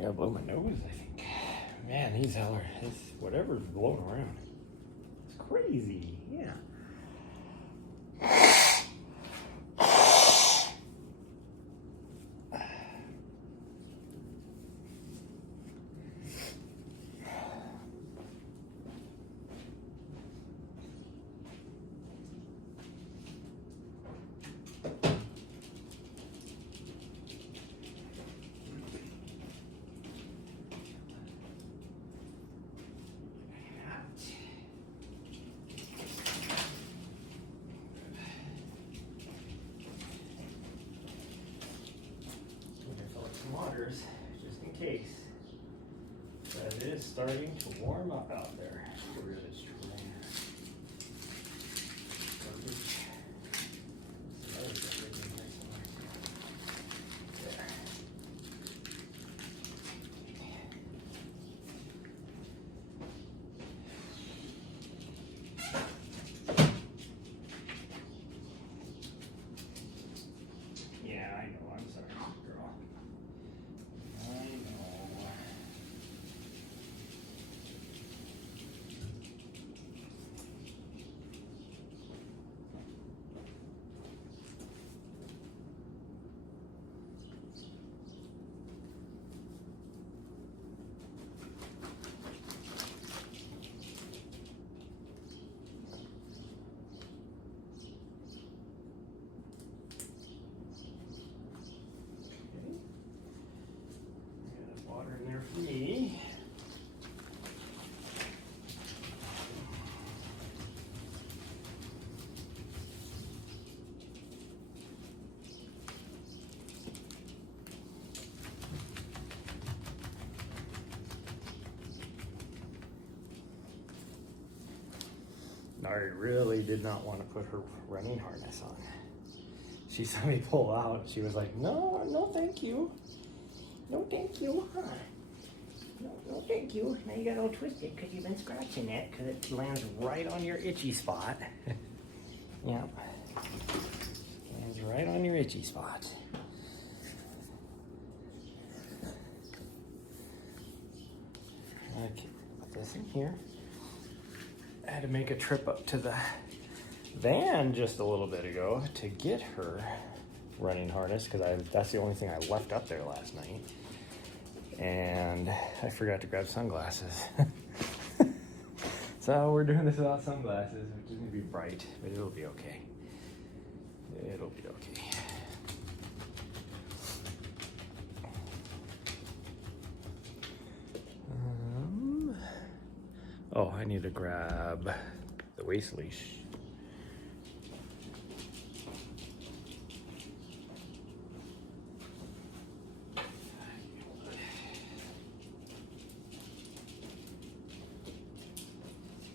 I gotta blow my nose, I think. Man, whatever's blowing around. It's crazy, yeah. Waters, just in case, but it is starting to warm up out there. Get rid of this drain. There. Yeah, I know. I'm sorry, girl. Water in there for me. Nahri really did not want to put her running harness on. She saw me pull out. She was like, no, no, thank you. No, thank you. Huh? No, thank you. Now you got all twisted because you've been scratching it because it lands right on your itchy spot. Yep. Lands right on your itchy spot. Okay, put this in here. I had to make a trip up to the van just a little bit ago to get her running harness because that's the only thing I left up there last night. And I forgot to grab sunglasses. So we're doing this without sunglasses, which is gonna be bright, but it'll be okay. It'll be okay. Oh, I need to grab the waist leash.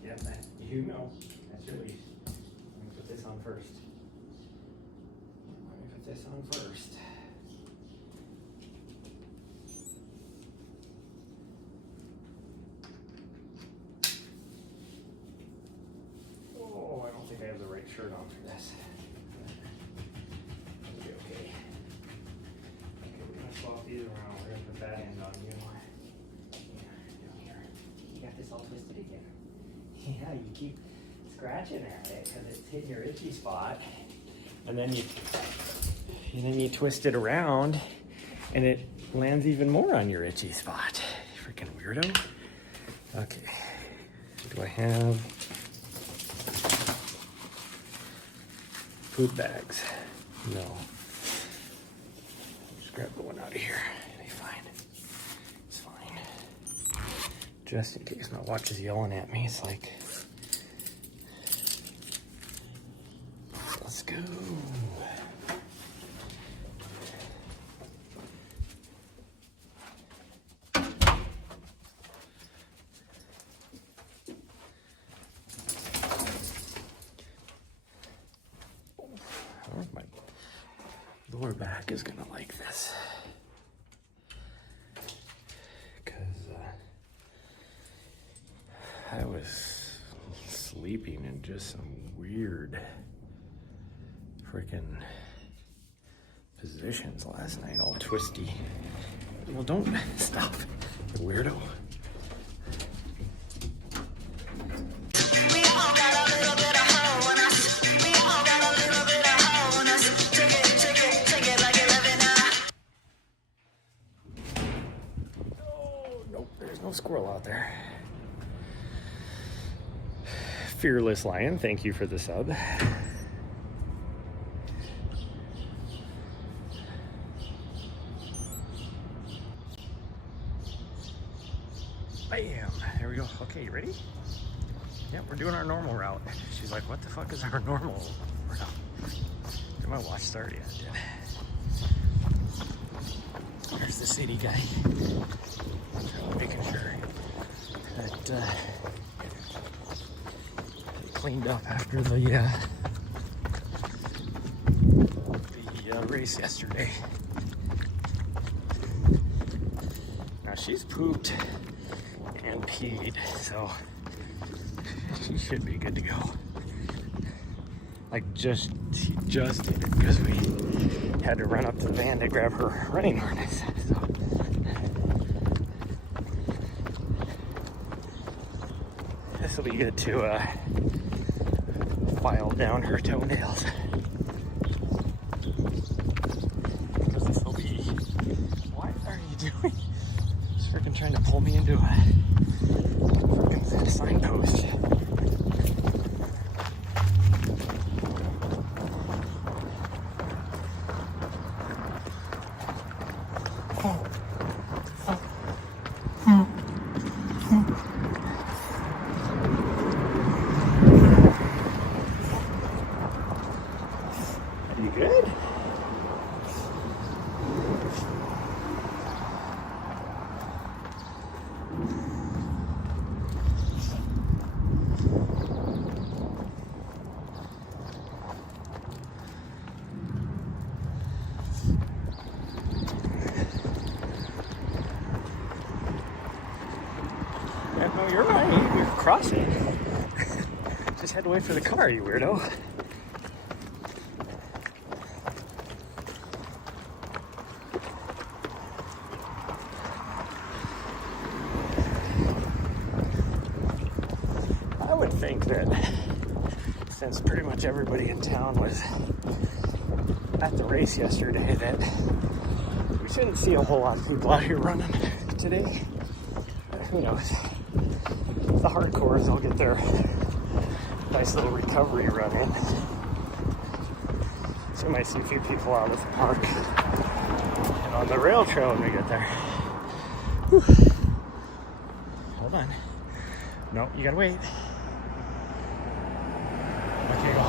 Yep, you know, that's your leash. Let me put this on first. Oh, I don't think I have the right shirt on for this. It'll be okay. Okay, we're gonna swap these around. We're gonna put that end on you. Yeah, down here. You got this all twisted again. Yeah, you keep scratching at it because it's hitting your itchy spot, and then you twist it around, and it lands even more on your itchy spot. Freaking weirdo. Okay, do I have food bags? No. Just grab the one out of here. It'll be fine. It's fine. Just in case my watch is yelling at me, it's like, let's go. I don't know if my lower back is gonna like this. Because I was sleeping in just some weird freaking positions last night, all twisty. Well, don't stop, you weirdo. Oh, nope, there's no squirrel out there. Fearless Lion, thank you for the sub. Bam! There we go. Okay, you ready? Yep, we're doing our normal route. She's like, what the fuck is our normal route? Did my watch start? Yeah, it did. There's the city guy. Making sure that they cleaned up after the race yesterday. Now she's pooped and peed, so she should be good to go. Like she just did it because we had to run up to the van to grab her running harness. So this will be good to file down her toenails. Because this will be. What are you doing? She's freaking trying to pull me into a freaking signpost. You good? Yeah, no, you're right. You're crossing. Just had to wait for the car, you weirdo. I would think that since pretty much everybody in town was at the race yesterday, that we shouldn't see a whole lot of people out here running today. But who knows? The hardcores will get their nice little recovery run in. So we might see a few people out at the park and on the rail trail when we get there. Whew. Hold on. No, you gotta wait. Okay, go.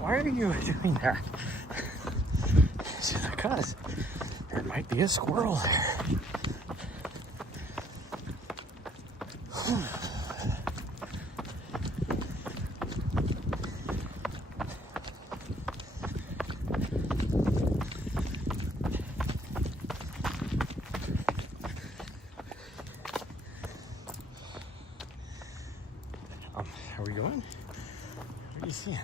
Why are you doing that? Because there might be a squirrel there. Are we going? What are you seeing?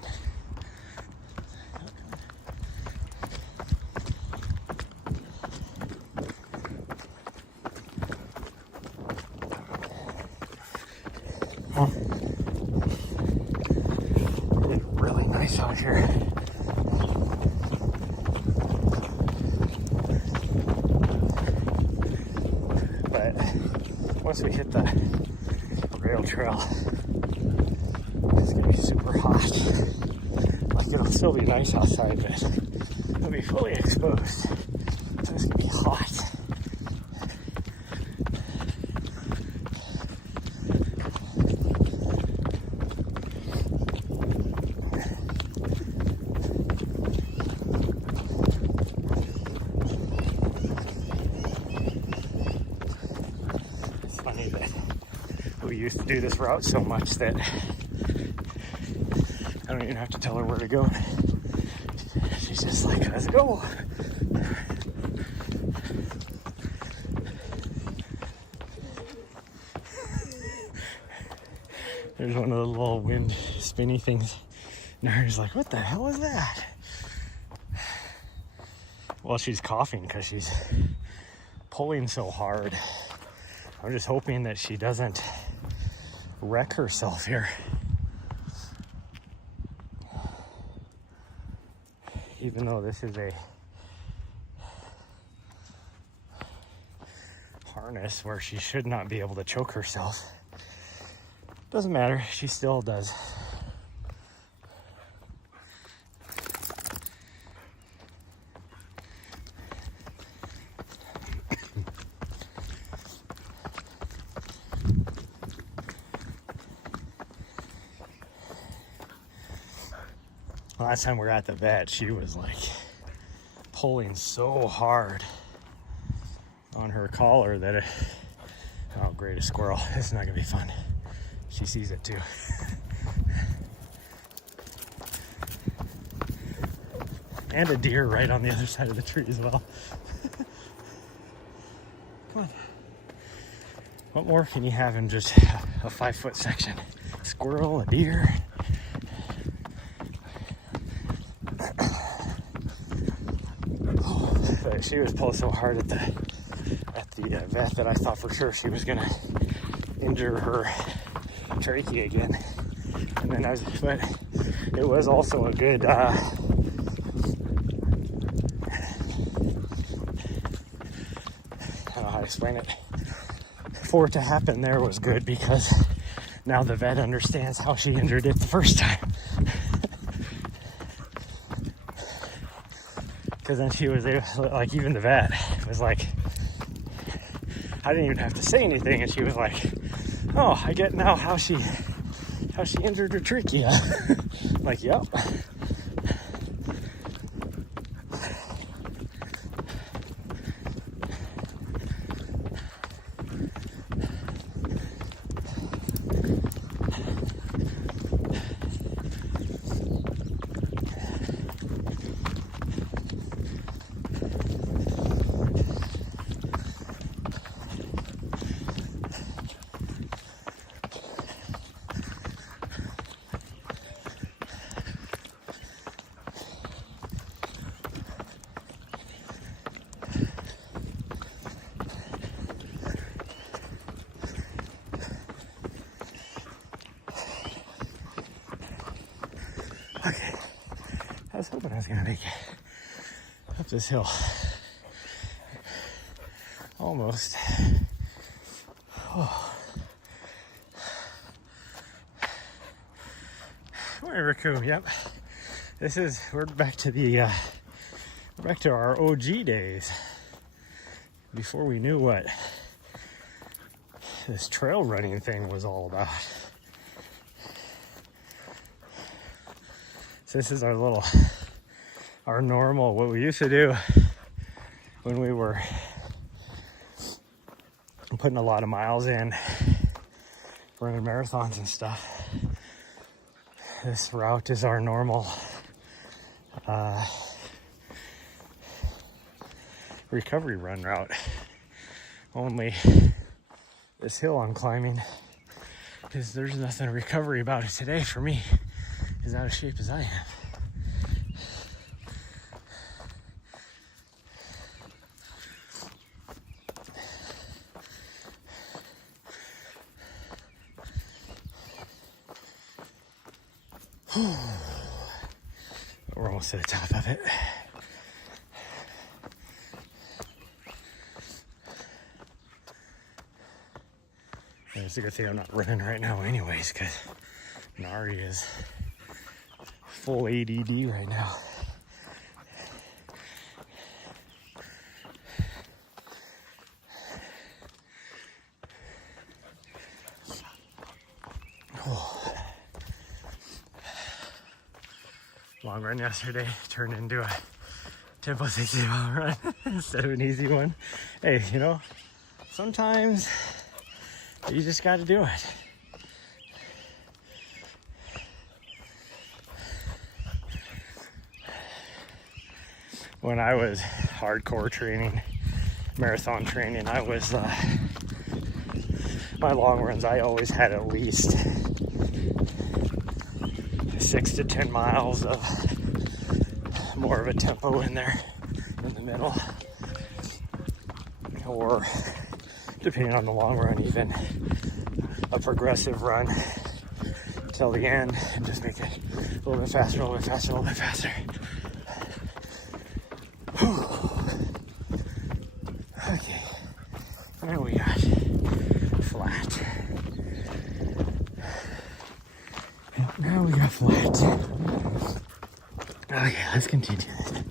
It's really nice out here. But once we hit the rail trail, it's gonna be super hot. Like, it'll still be nice outside, but it'll be fully exposed. So it's gonna be hot. It's funny that we used to do this route so much that I don't even have to tell her where to go. She's just like, let's go. There's one of the little wind spinny things. Nahri's like, what the hell is that? Well, she's coughing because she's pulling so hard. I'm just hoping that she doesn't wreck herself here. Even though this is a harness where she should not be able to choke herself. Doesn't matter, she still does. Last time we were at the vet, she was like pulling so hard on her collar that it, oh great, a squirrel. This is not gonna be fun. She sees it too. And a deer right on the other side of the tree as well. Come on. What more can you have in just a 5-foot section? Squirrel, a deer. She was pulling so hard at the vet that I thought for sure she was gonna injure her trachea again. And then but it was also a good I don't know how to explain it. For it to happen there was good because now the vet understands how she injured it the first time. Because then she was able, like, even the vet was like, I didn't even have to say anything, and she was like, oh, I get now how she injured her trachea. Like, yep. Okay, I was hoping I was gonna make it up this hill. Almost. Oh. Morning, raccoon. Yep. We're back to our OG days. Before we knew what this trail running thing was all about. So this is our normal, what we used to do when we were putting a lot of miles in, running marathons and stuff. This route is our normal recovery run route. Only this hill I'm climbing, because there's nothing recovery about it today for me. As out of shape as I am. We're almost to the top of it. And it's a good thing I'm not running right now anyways, because Nahri is full ADD right now. Oh. Long run yesterday turned into a tempo 60 mile run instead of an easy one. Hey, sometimes you just got to do it. When I was hardcore training, marathon training, my long runs, I always had at least 6 to 10 miles of more of a tempo in there in the middle, or depending on the long run, even a progressive run till the end and just make it a little bit faster, a little bit faster, a little bit faster. Okay, now we got flat. Now we got flat. Okay, let's continue this.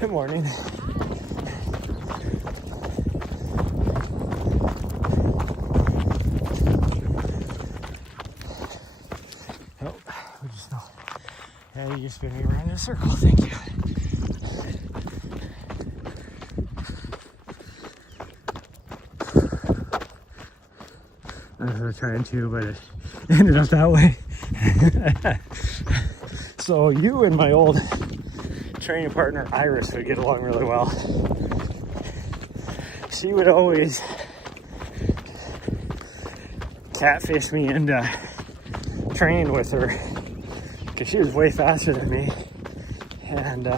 Good morning. Oh, we just know. Yeah, you spin me around in a circle. Thank you. I was trying to, but it ended up that way. So you and my old training partner Iris would get along really well. She would always catfish me into training with her because she was way faster than me, and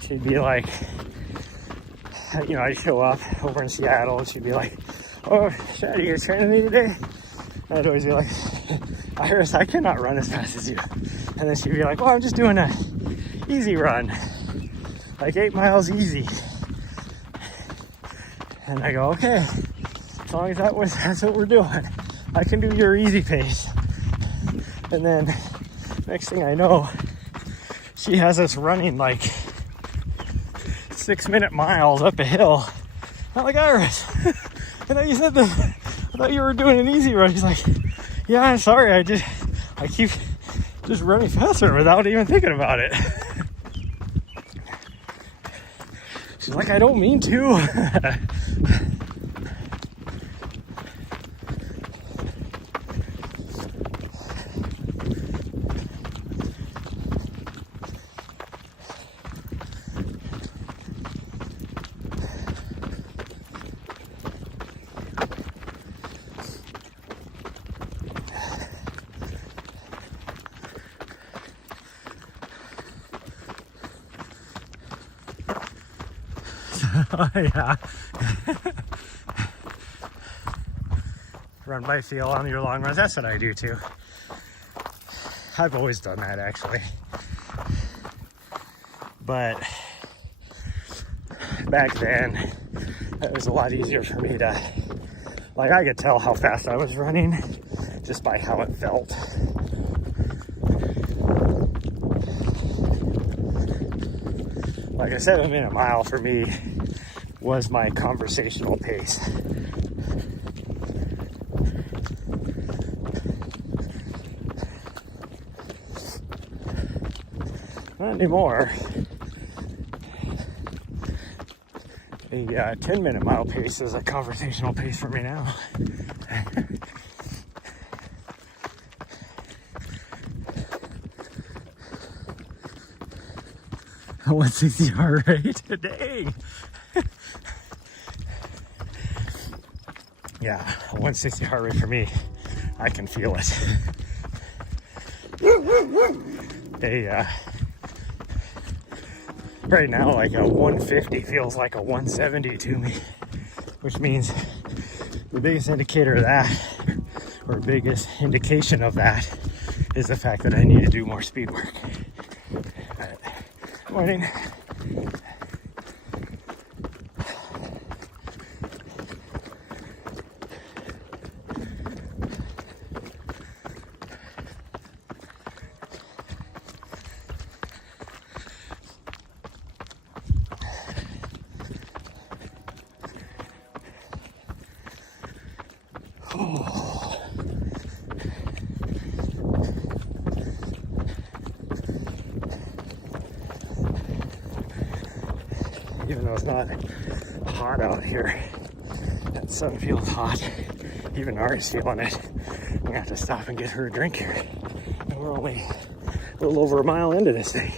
she'd be like, you know, I'd show up over in Seattle and she'd be like, "Oh, Shad, you training me today?" And I'd always be like, "Iris, I cannot run as fast as you." And then she'd be like, "Well, I'm just doing a easy run, like 8 miles easy." And I go, "Okay, as long as that's what we're doing, I can do your easy pace." And then next thing I know, she has us running like 6-minute miles up a hill. I'm like, "Iris, I thought you said I thought you were doing an easy run." She's like, "Yeah, I'm sorry, I keep just running faster without even thinking about it." She's like, "I don't mean to." Oh, yeah. Run by feel on your long runs. That's what I do too. I've always done that actually. But back then, it was a lot easier for me to, like, I could tell how fast I was running just by how it felt. Like I said, a minute mile for me was my conversational pace. Not anymore. A 10-minute mile pace is a conversational pace for me now. 160 heart rate today. Yeah, 160 heart rate for me. I can feel it. Right now, like a 150 feels like a 170 to me, which means the biggest indicator of that, or biggest indication of that, is the fact that I need to do more speed work. Morning. Even though it's not hot out here, that sun feels hot. Even Nahri's feeling it. I'm gonna have to stop and get her a drink here. And we're only a little over a mile into this thing.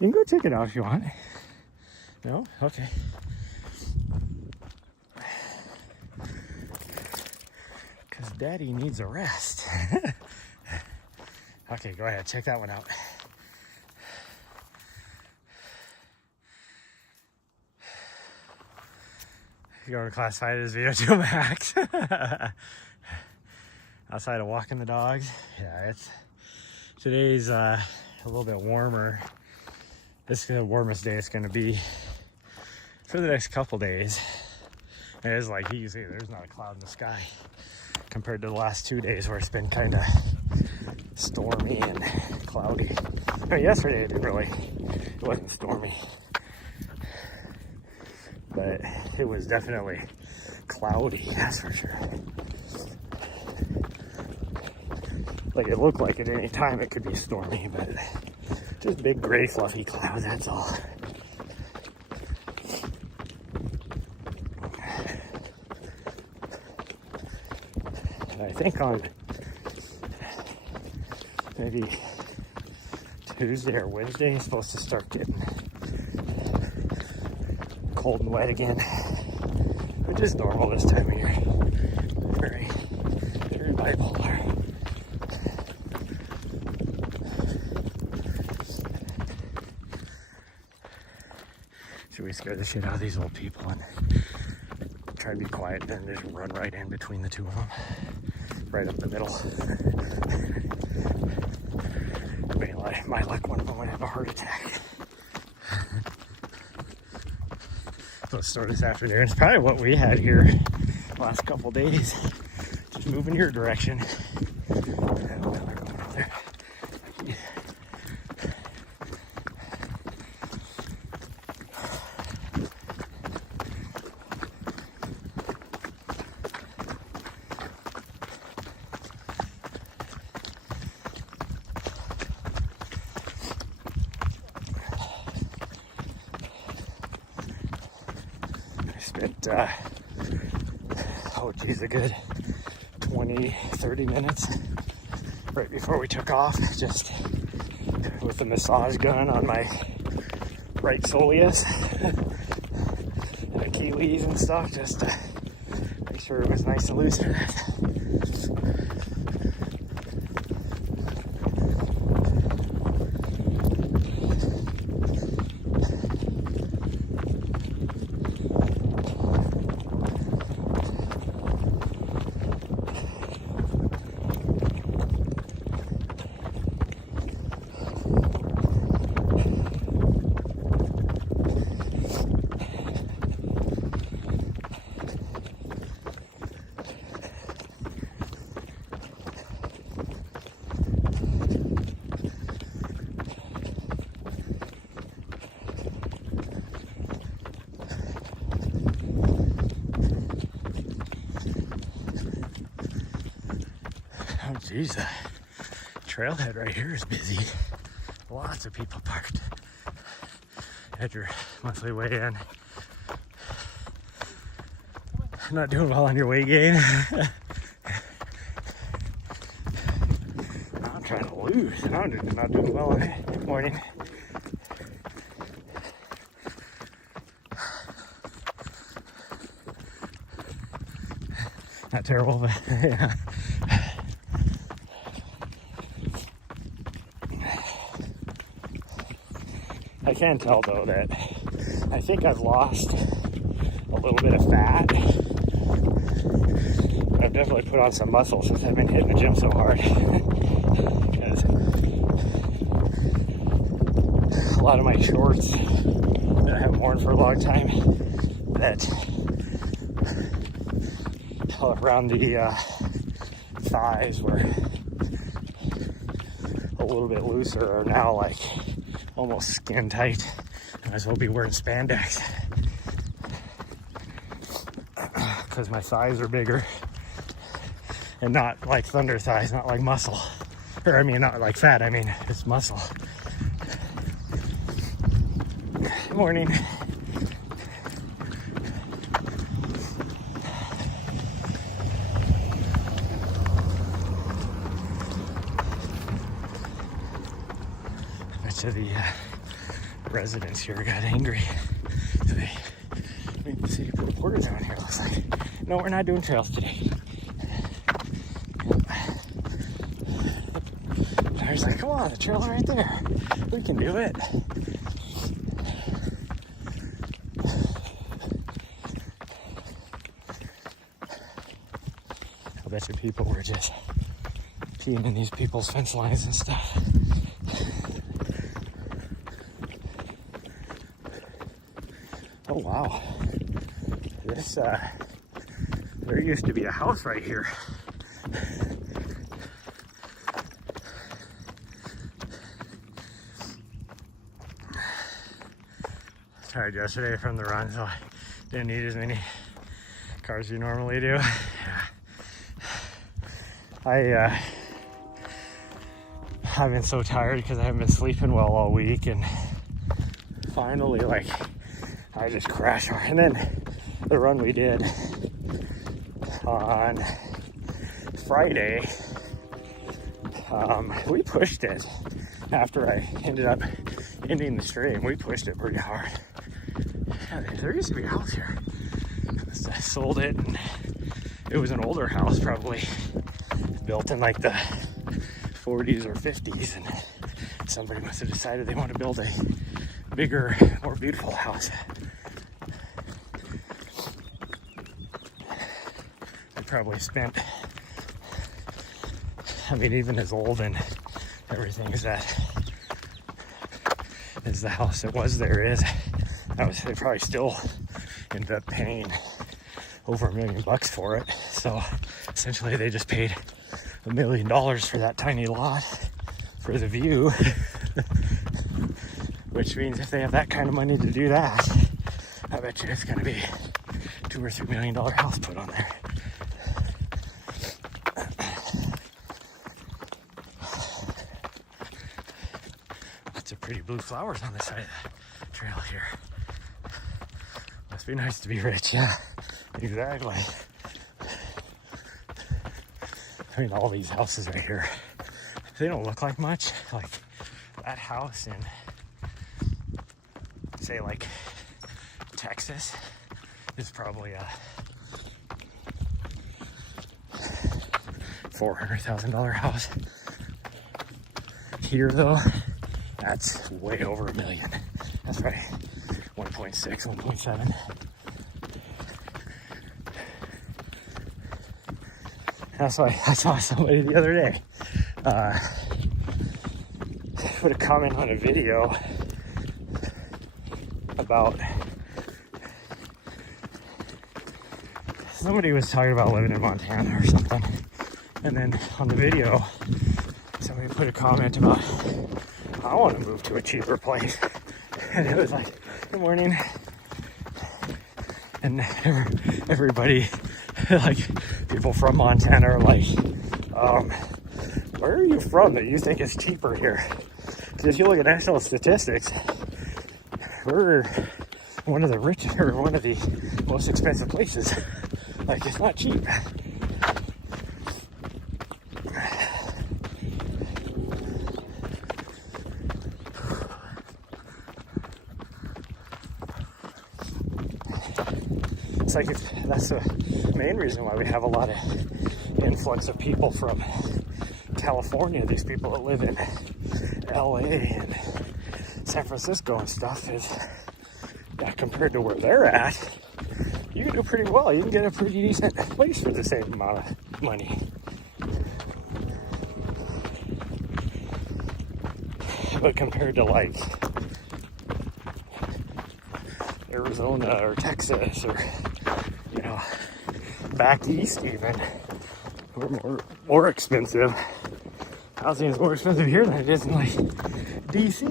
You can go take it out if you want. No? Okay. Because Daddy needs a rest. Okay, go ahead. Check that one out. You're going to classify it as VO2 max. Outside of walking the dogs. Yeah, today's a little bit warmer. This is the warmest day it's going to be for the next couple days. It is like you see, there's not a cloud in the sky compared to the last 2 days where it's been kind of stormy and cloudy. I mean, yesterday it wasn't stormy, but it was definitely cloudy, that's for sure. Like it looked like at any time it could be stormy, but just big gray fluffy clouds, that's all. And I think on maybe Tuesday or Wednesday it's supposed to start getting cold and wet again, which is normal this time of year. Very, very bipolar. Should we scare the shit out of these old people and try to be quiet and then just run right in between the two of them? Right up the middle. I mean, like, my luck, one of them might have a heart attack. So let's start this afternoon. It's probably what we had here the last couple days. Just moving your direction. Spent, a good 20-30 minutes right before we took off, just with the massage gun on my right soleus and Achilles and stuff, just to make sure it was nice and loose for that. Oh geez, the trailhead right here is busy. Lots of people parked. Had your monthly weigh-in. Not doing well on your weight gain. I'm trying to lose, and I'm not doing well on it. Good morning. Not terrible, but yeah. I can tell though that I think I've lost a little bit of fat. I've definitely put on some muscle since I've been hitting the gym so hard. Because a lot of my shorts that I haven't worn for a long time that around the thighs were a little bit looser are now like almost skin tight. I might as well be wearing spandex because my thighs are bigger and not like thunder thighs, not like muscle, or I mean not like fat, I mean it's muscle. Good morning. To the residents here got angry. So they made the city put a portage on here. Looks like, no, we're not doing trails today. I was like, come on, the trail's right there. We can do it. I bet you people were just peeing in these people's fence lines and stuff. Oh wow. This, there used to be a house right here. Tired yesterday from the run, so I didn't need as many cars as you normally do. I've been so tired because I haven't been sleeping well all week, and finally, like, I just crashed hard. And then the run we did on Friday, we pushed it after I ended up ending the stream. We pushed it pretty hard. Yeah, there used to be a house here. I sold it, and it was an older house, probably built in like the 40s or 50s, and somebody must have decided they want to build a bigger, more beautiful house. I probably spent, I mean, even as old and everything as that as the house that was there is, they probably still ended up paying over $1 million for it. So essentially they just paid $1 million for that tiny lot for the view. Which means if they have that kind of money to do that, I bet you it's going to be $2 or $3 million house put on there. Lots of pretty blue flowers on the side of the trail here. Must be nice to be rich, yeah. Exactly. I mean, all these houses right here, they don't look like much. Like that house in, say, like Texas is probably a $400,000 house. Here though, that's way over $1 million. That's right, 1.6, 1.7. That's why I saw somebody the other day put a comment on a video about, somebody was talking about living in Montana or something, and then on the video somebody put a comment about, I want to move to a cheaper place, and it was like, good morning, and everybody, like, people from Montana are like, where are you from that you think it's cheaper here? Because if you look at national statistics, we're one of the richest, or one of the most expensive places. Like, it's not cheap. It's like, that's the main reason why we have a lot of influx of people from California. These people that live in LA and San Francisco and stuff is, yeah, compared to where they're at, you can do pretty well. You can get a pretty decent place for the same amount of money. But compared to like Arizona or Texas or, you know, back east even, we're more expensive. Housing is more expensive here than it is in like DC.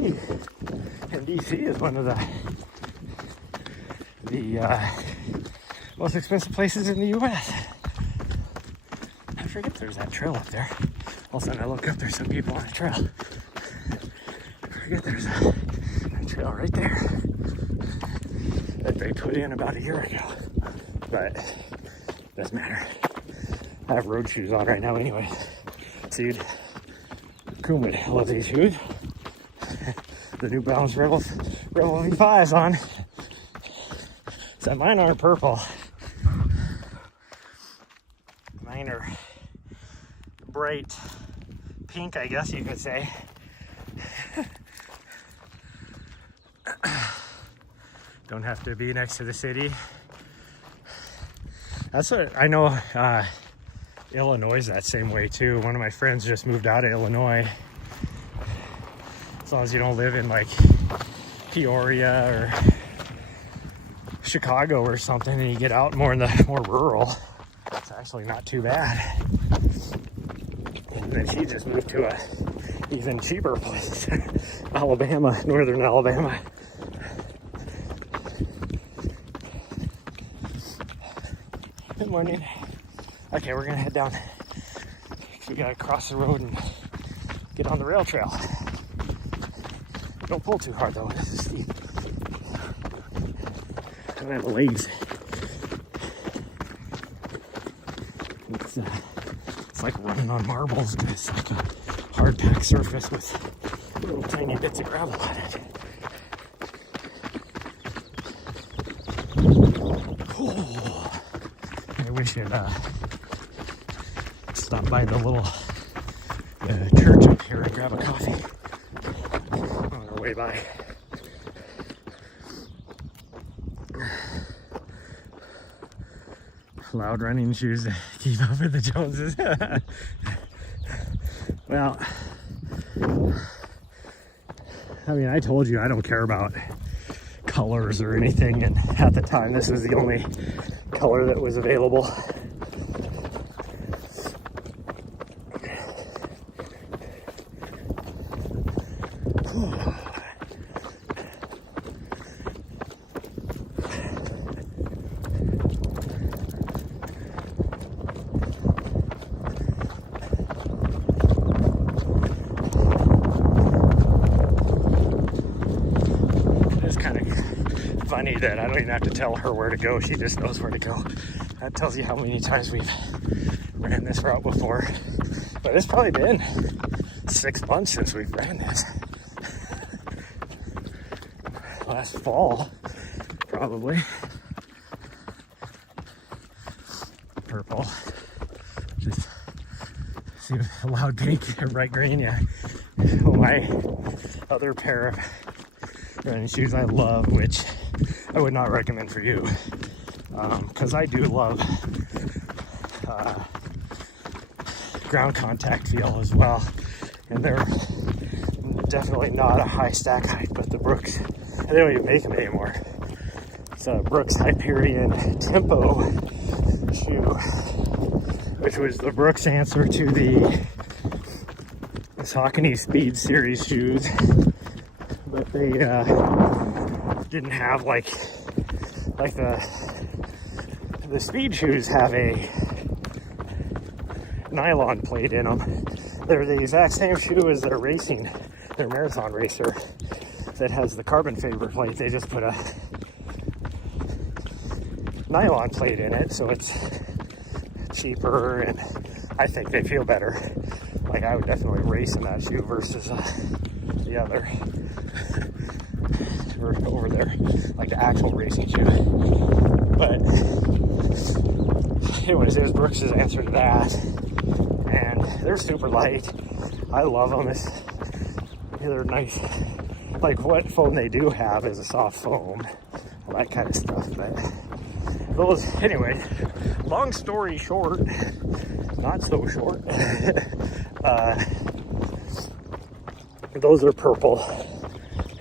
And DC is one of the most expensive places in the US. I forget there's that trail up there. All of a sudden I look up, there's some people on the trail. I forget there's a trail right there that they put in about a year ago. But doesn't matter. I have road shoes on right now anyway. So Coon would love these shoes. the New Balance Rebel V5s on. Except mine aren't purple. Mine are bright pink, I guess you could say. Don't have to be next to the city. That's what I know. Illinois is that same way too. One of my friends just moved out of Illinois. As long as you don't live in like Peoria or Chicago or something, and you get out more in the more rural, it's actually not too bad. And then she just moved to a even cheaper place, Alabama, northern Alabama. Good morning. Okay, we're gonna head down. We gotta cross the road and get on the rail trail. Don't pull too hard though, this is steep. I don't have the legs. It's like running on marbles, but it's like a hard packed surface with little tiny bits of gravel on it. Oh, I wish it stop by the little church up here and grab a coffee on our way by. Loud running shoes to keep up with the Joneses. Well, I mean, I told you I don't care about colors or anything, and at the time this was the only color that was available. Funny that I don't even have to tell her where to go. She just knows where to go. That tells you how many times we've ran this route before. But it's probably been 6 months since we've ran this. Last fall, probably. Purple. Just see a loud pink and bright green. Yeah. My other pair of running shoes I love, which I would not recommend for you, because I do love ground contact feel as well, and they're definitely not a high stack height, but the Brooks, they don't even make them anymore. It's a Brooks Hyperion Tempo shoe, which was the Brooks answer to the Saucony Speed Series shoes, but they didn't have like the speed shoes have a nylon plate in them. They're the exact same shoe as their marathon racer that has the carbon fiber plate. They just put a nylon plate in it, so it's cheaper, and I think they feel better. Like, I would definitely race in that shoe versus the other. Over there, like the actual racing shoe. But anyways, it was Brooks' answer to that, and they're super light. I love them. They're nice. Like, what foam they do have is a soft foam, all that kind of stuff. But those, anyway, long story short, not so short. Those are purple.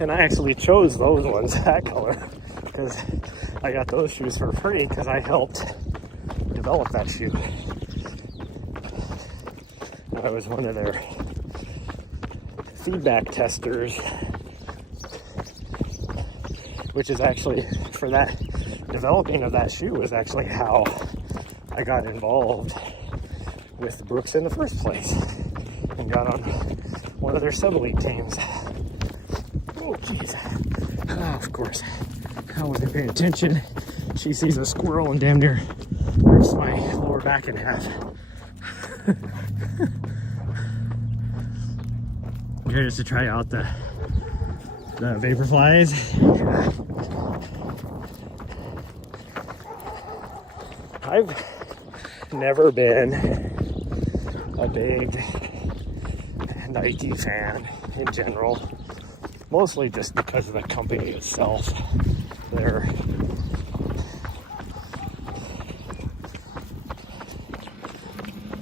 And I actually chose those ones, that color, because I got those shoes for free because I helped develop that shoe. I was one of their feedback testers, which is actually, for that developing of that shoe was actually how I got involved with Brooks in the first place and got on one of their sub-elite teams. Oh, jeez. Oh, of course. I wasn't paying attention. She sees a squirrel and damn near rips my lower back in half. I'm curious to try out the The Vaporflies. I've never been a big Nike fan in general, mostly just because of the company itself. They're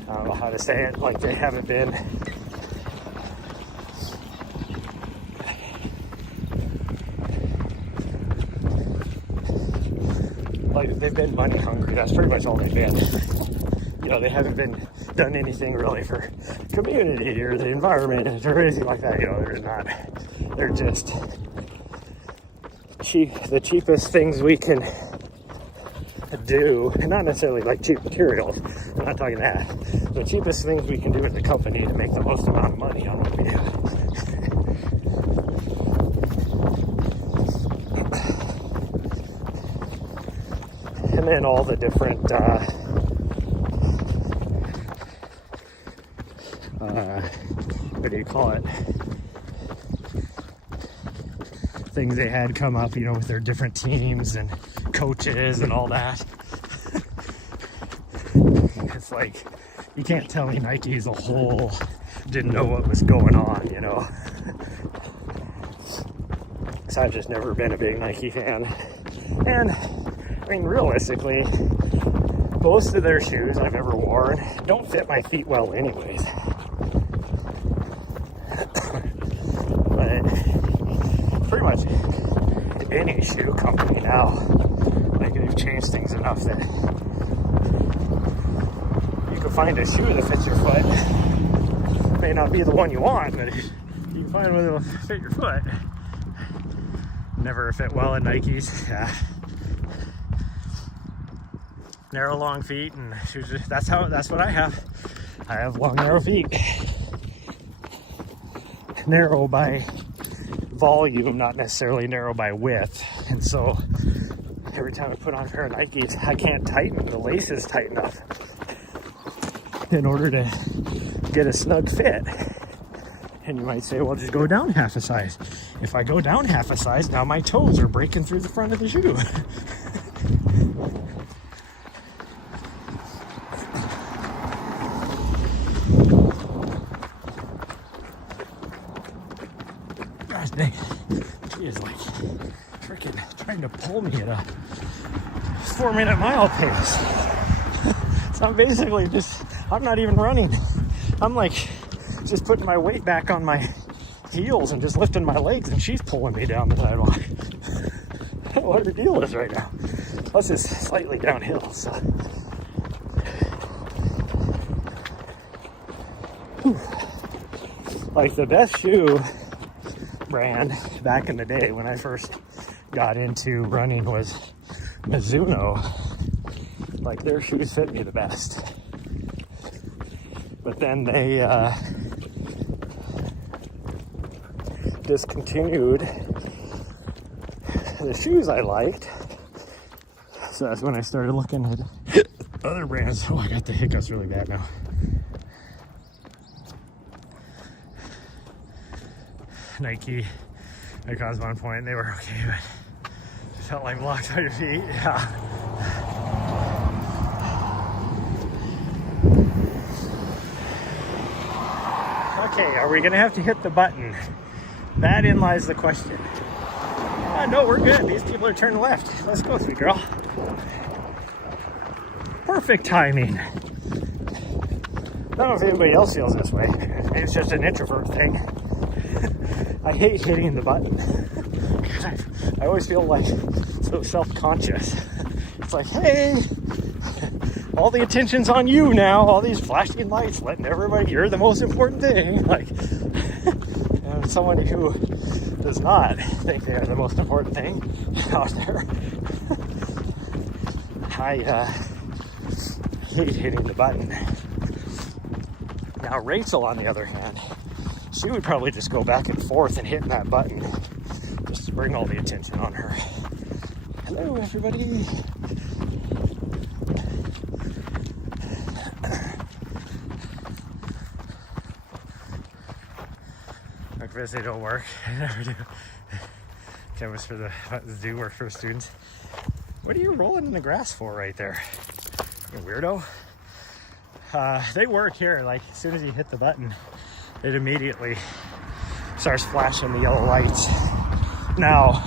I don't know how to say it, like they haven't been like they've been money hungry. That's pretty much all they've been. You know, they haven't been done anything really for community or the environment or anything like that. You know, they're not. They're just cheap. The cheapest things we can do, and not necessarily like cheap materials. I'm not talking that. The cheapest things we can do as a company to make the most amount of money on what we do. And then all the different what do you call it? Things they had come up, you know, with their different teams and coaches and all that. It's like, you can't tell me Nike as a whole didn't know what was going on, you know. So I've just never been a big Nike fan. And I mean, realistically, most of their shoes I've ever worn don't fit my feet well anyways. But pretty much any shoe company now, like they've changed things enough that you can find a shoe that fits your foot. May not be the one you want, but you can find one that'll fit your foot. Never fit well in Nikes. Yeah. Narrow, long feet, and shoes. That's what I have. I have long, narrow feet. Narrow by volume, not necessarily narrow by width. And so every time I put on a pair of Nikes, I can't tighten the laces tight enough in order to get a snug fit. And you might say, well, just go down half a size. If I go down half a size, now my toes are breaking through the front of the shoe. Gosh dang, she is like freaking trying to pull me at a 4-minute mile pace. So I'm basically I'm not even running. I'm like just putting my weight back on my heels and just lifting my legs, and she's pulling me down the sidewalk. I don't know what her deal is right now. Plus it's slightly downhill, so. Whew. Like the best shoe brand back in the day when I first got into running was Mizuno. Like their shoes fit me the best. But then they discontinued the shoes I liked. So that's when I started looking at other brands. Oh, I got the hiccups really bad now. Nike, I caused one point, they were okay, but it felt like blocks on your feet. Yeah. Okay, are we gonna have to hit the button? That in lies the question. No, we're good. These people are turning left. Let's go, sweet girl. Perfect timing. I don't know if anybody else feels this way. Maybe it's just an introvert thing. I hate hitting the button. I always feel like so self-conscious. It's like, hey, all the attention's on you now. All these flashing lights, letting everybody, you're the most important thing. Like, and somebody who does not think they are the most important thing out there. I hate hitting the button. Now Rachel, on the other hand, she would probably just go back and forth and hit that button just to bring all the attention on her. Hello, everybody. Like this, they don't work. I never do. Cameras for the do work for the students. What are you rolling in the grass for right there? You weirdo. They work here. Like as soon as you hit the button, it immediately starts flashing the yellow lights. Now,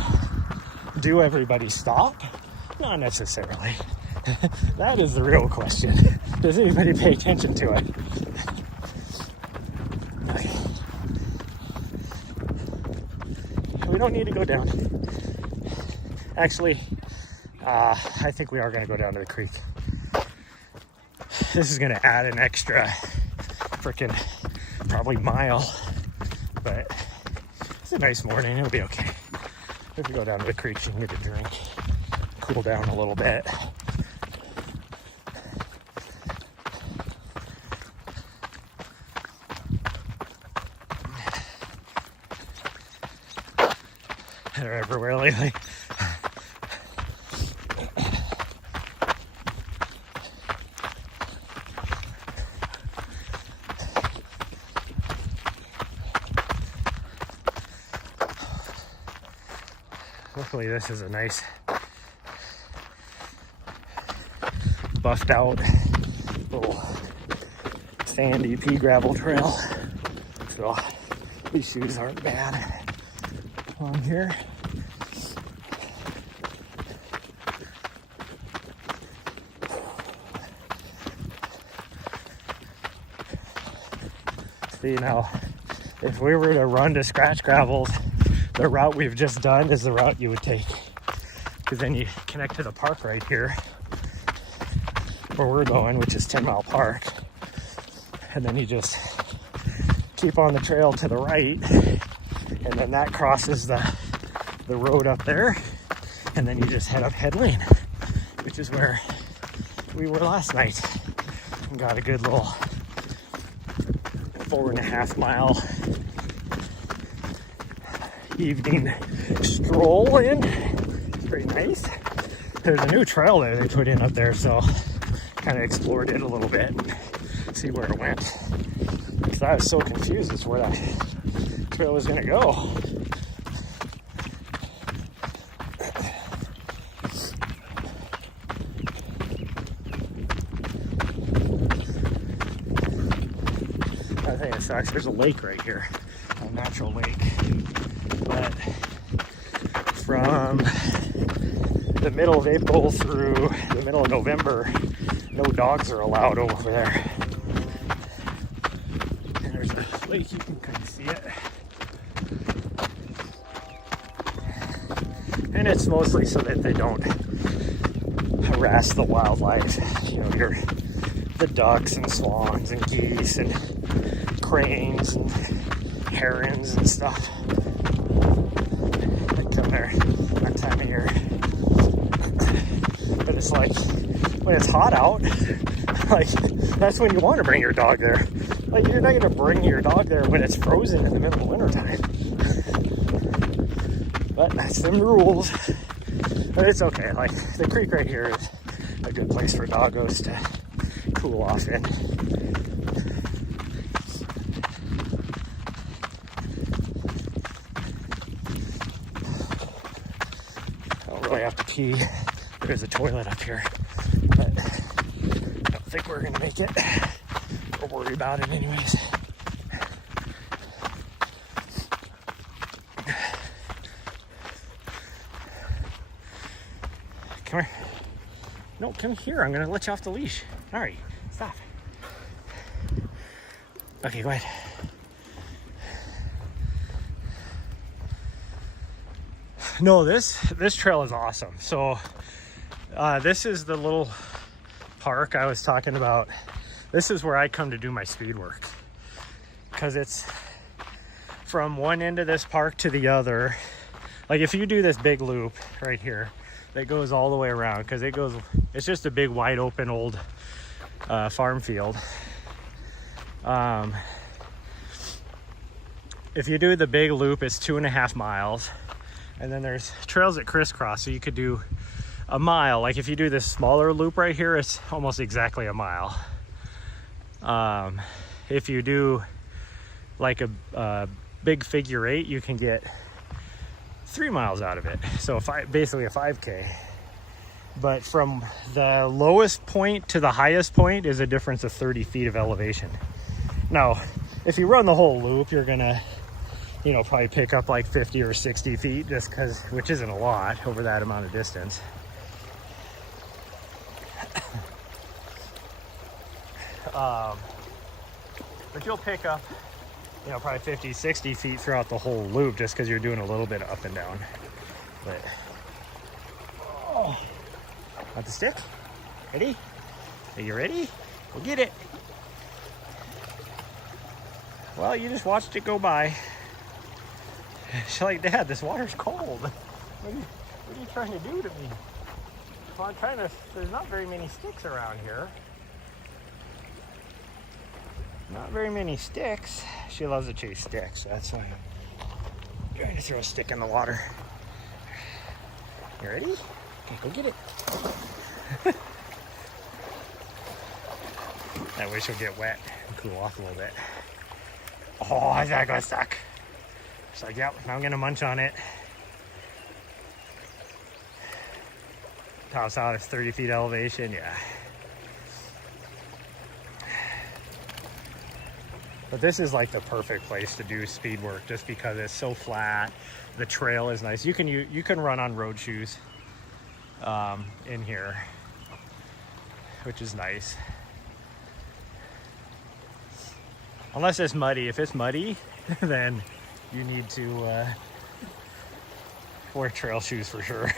do everybody stop? Not necessarily. That is the real question. Does anybody pay attention to it? Okay. We don't need to go down. Actually, I think we are going to go down to the creek. This is going to add an extra freaking probably mile, but it's a nice morning. It'll be okay. If we go down to the creek, you can get a drink, cool down a little bit. They're everywhere lately. Luckily, this is a nice buffed out little sandy pea gravel trail. So these shoes aren't bad along here. See, now, if we were to run to scratch gravels, the route we've just done is the route you would take, because then you connect to the park right here where we're going, which is 10 Mile Park, and then you just keep on the trail to the right, and then that crosses the road up there, and then you just head up Head Lane, which is where we were last night, and got a good little 4.5 mile evening stroll in. It's pretty nice. There's a new trail there they put in up there, so kind of explored it a little bit, see where it went, because I was so confused as to where that trail was going to go. I think it sucks. There's a lake right here, a natural lake. But from the middle of April through the middle of November, no dogs are allowed over there. And there's a lake, you can kind of see it. And it's mostly so that they don't harass the wildlife. You know, the ducks and swans and geese and cranes and herons and stuff. There that time of year, but it's like when it's hot out, like that's when you want to bring your dog there. Like you're not going to bring your dog there when it's frozen in the middle of winter time. But that's them rules. But it's okay. Like the creek right here is a good place for doggos to cool off in. I have to pee. There's a toilet up here, but I don't think we're gonna make it. We'll worry about it anyways. Come here. No, come here. I'm gonna let you off the leash. Nahri, stop. Okay, go ahead. No, this trail is awesome. So this is the little park I was talking about. This is where I come to do my speed work, because it's from one end of this park to the other. Like if you do this big loop right here that goes all the way around, because it's just a big wide open old farm field. If you do the big loop, it's 2.5 miles. And then there's trails that crisscross, so you could do a mile. Like if you do this smaller loop right here, it's almost exactly a mile. If you do like a big figure eight, you can get 3 miles out of it. So basically a 5K. But from the lowest point to the highest point is a difference of 30 feet of elevation. Now, if you run the whole loop, you're gonna, you know, probably pick up like 50 or 60 feet just because, which isn't a lot over that amount of distance. But you'll pick up, you know, probably 50, 60 feet throughout the whole loop just because you're doing a little bit of up and down. But, oh, got the stick? Ready? Are you ready? We'll get it. Well, you just watched it go by. She's like, Dad, this water's cold. What are you trying to do to me? Well, I'm trying to, there's not very many sticks around here. Not very many sticks. She loves to chase sticks, so that's why I'm trying to throw a stick in the water. You ready? Okay, go get it. That way she'll get wet and cool off a little bit. Oh, I think I got stuck. She's like, yep, now I'm gonna munch on it. Tops out, it's 30 feet elevation, yeah. But this is like the perfect place to do speed work just because it's so flat. The trail is nice. You can run on road shoes in here, which is nice. Unless it's muddy. If it's muddy, then you need to wear trail shoes for sure.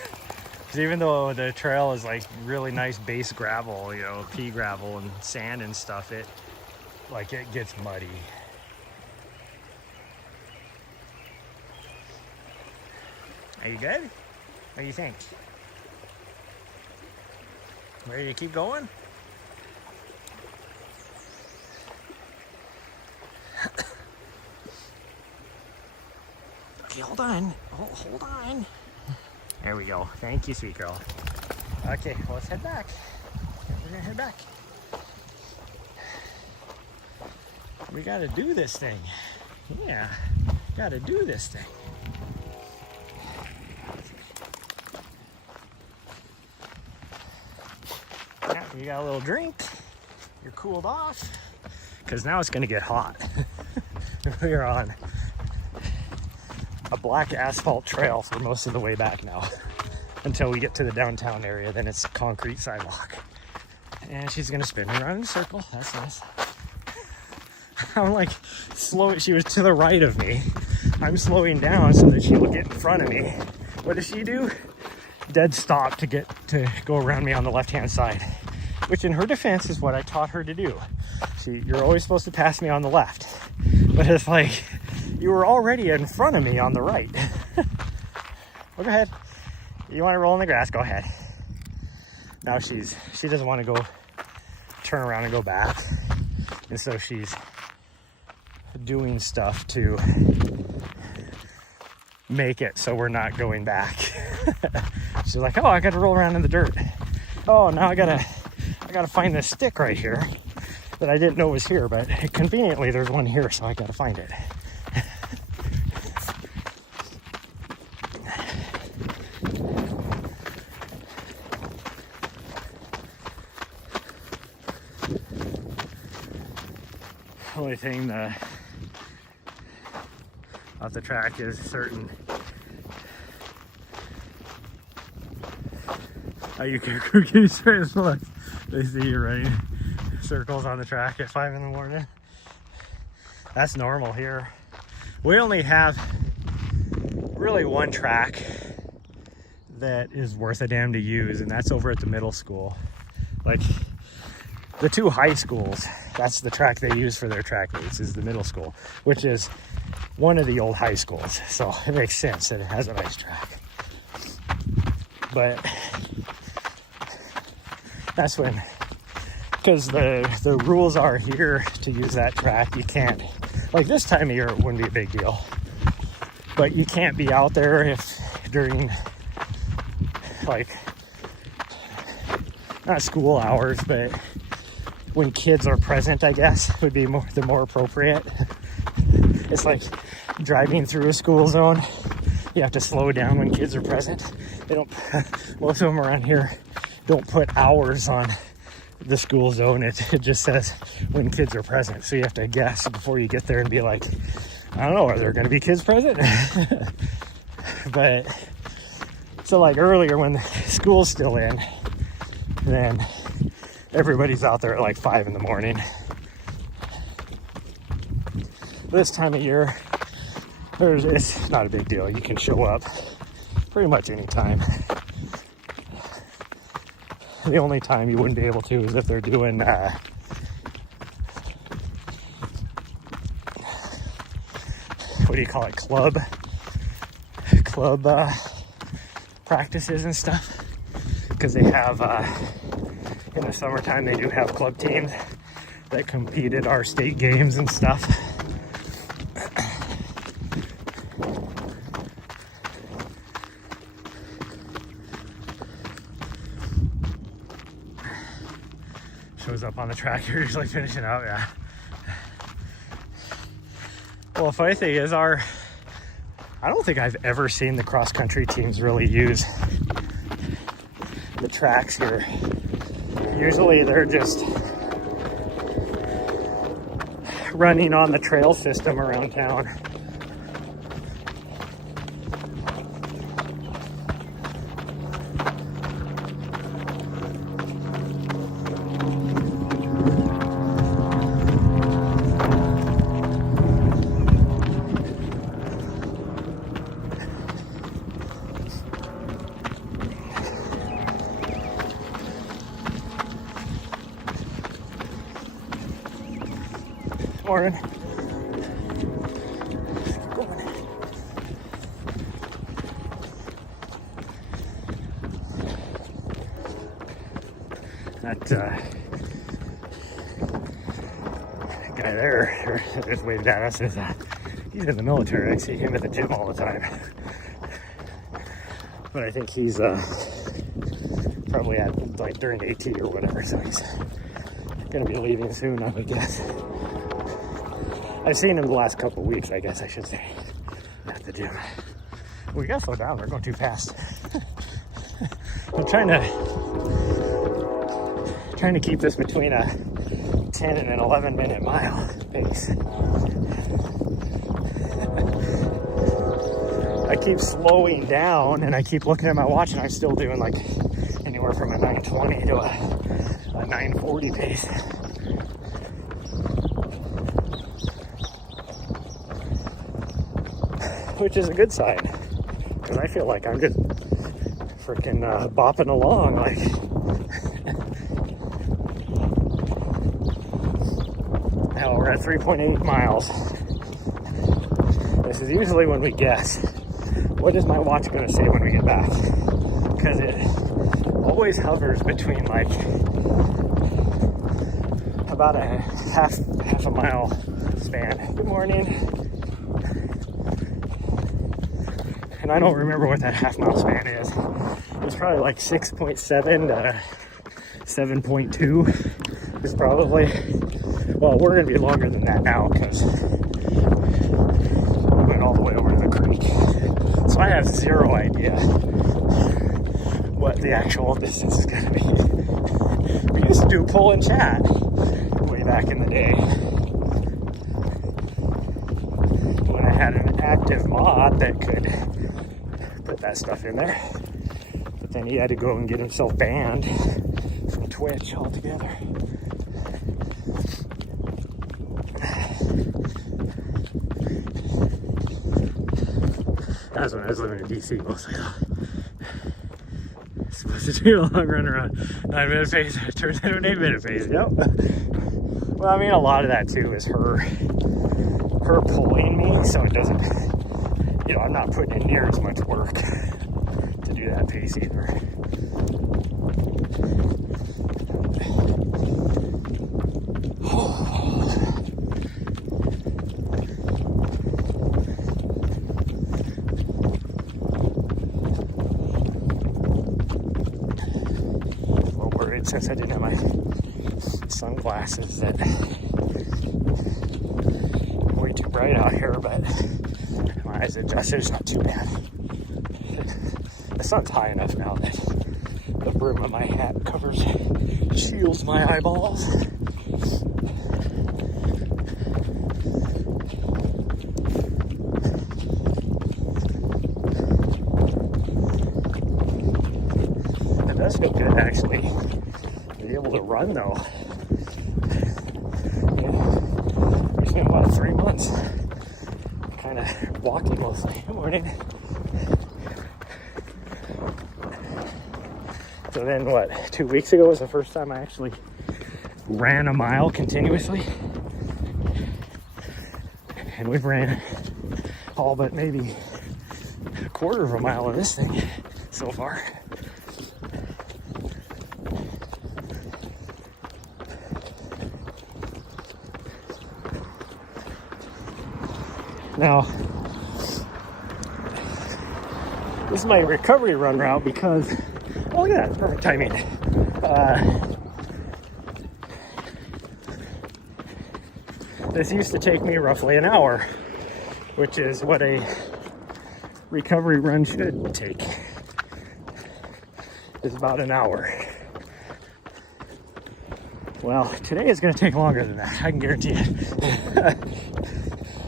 Because even though the trail is like really nice base gravel, you know, pea gravel and sand and stuff, it gets muddy. Are you good? What do you think? Ready to keep going? Okay, hold on. Hold on. There we go. Thank you, sweet girl. Okay, well, let's head back. We're gonna head back. We gotta do this thing. Yeah, gotta do this thing. Yeah, you got a little drink. You're cooled off. Because now it's gonna get hot. We're on a black asphalt trail for most of the way back now. Until we get to the downtown area, then it's concrete sidewalk. And she's gonna spin me around in a circle. That's nice. I'm like slow. She was to the right of me. I'm slowing down so that she will get in front of me. What does she do? Dead stop to go around me on the left-hand side, which in her defense is what I taught her to do. You're always supposed to pass me on the left, but it's like you were already in front of me on the right. Well, go ahead. You want to roll in the grass? Go ahead. Now she doesn't want to go turn around and go back, and so she's doing stuff to make it so we're not going back. She's like, oh, I gotta roll around in the dirt. Oh, now I gotta find this stick right here that I didn't know was here, but conveniently there's one here, so I gotta find it. Only thing off the track is certain. Oh, you can look. They see you running circles on the track at 5 in the morning. That's normal here. We only have really one track that is worth a damn to use, and that's over at the middle school. Like the two high schools, that's the track they use for their track meets, is the middle school, which is one of the old high schools. So it makes sense that it has a nice track. But that's when, because the rules are here to use that track, you can't, like this time of year, it wouldn't be a big deal. But you can't be out there if during, like, not school hours, but when kids are present, I guess, would be the more appropriate. It's like driving through a school zone. You have to slow down when kids are present. They don't, most of them around here don't put hours on the school zone. It just says when kids are present. So you have to guess before you get there and be like, I don't know, are there going to be kids present? But so like earlier when the school's still in, then everybody's out there at like 5 in the morning. This time of year, it's not a big deal. You can show up pretty much any time. The only time you wouldn't be able to is if they're doing what do you call it, club practices and stuff, because they have in the summertime they do have club teams that compete at our state games and stuff. Shows up on the track here, he's like finishing out, yeah. Well, the funny thing is I don't think I've ever seen the cross-country teams really use the tracks here. Usually they're just running on the trail system around town. Morning. That guy there just waved at us. He's in the military. I see him at the gym all the time. But I think he's probably at like during AT or whatever, so he's gonna be leaving soon, I would guess. I've seen him the last couple of weeks, I guess I should say, at the gym. We gotta slow down, we're going too fast. I'm trying to keep this between a 10 and an 11 minute mile pace. I keep slowing down and I keep looking at my watch and I'm still doing like anywhere from a 9:20 to a 9:40 pace. Which is a good sign, because I feel like I'm just freaking bopping along. Like, now we're at 3.8 miles. This is usually when we guess. What is my watch going to say when we get back? Because it always hovers between like about a half a mile span. Good morning. And I don't remember what that half mile span is. It's probably like 6.7 to 7.2 is probably, well, we're gonna be longer than that now because we went all the way over to the creek. So I have zero idea what the actual distance is gonna be. We used to do pull and chat way back in the day when I had an active mod that could put that stuff in there, but then he had to go and get himself banned from Twitch altogether. That was when I was living in DC mostly though. Supposed to do a long run around 9-minute pace, it turns into an 8-minute pace. Yep. Well, I mean, a lot of that too is her pulling me, so it doesn't, you know, I'm not putting in near as much work to do that pace either. A little worried since I didn't have my sunglasses that I'm way too bright out here, but my eyes adjusted. It's not too bad. The sun's high enough now that the brim of my hat shields my eyeballs. It does feel good actually to be able to run though. It's been about 3 months kind of walking mostly in the morning. So then 2 weeks ago was the first time I actually ran a mile continuously. And we've ran all but maybe a quarter of a mile of this thing so far. Now, this is my recovery run route because, oh yeah, perfect timing. This used to take me roughly an hour, which is what a recovery run should take. It's about an hour. Well, today is going to take longer than that, I can guarantee it.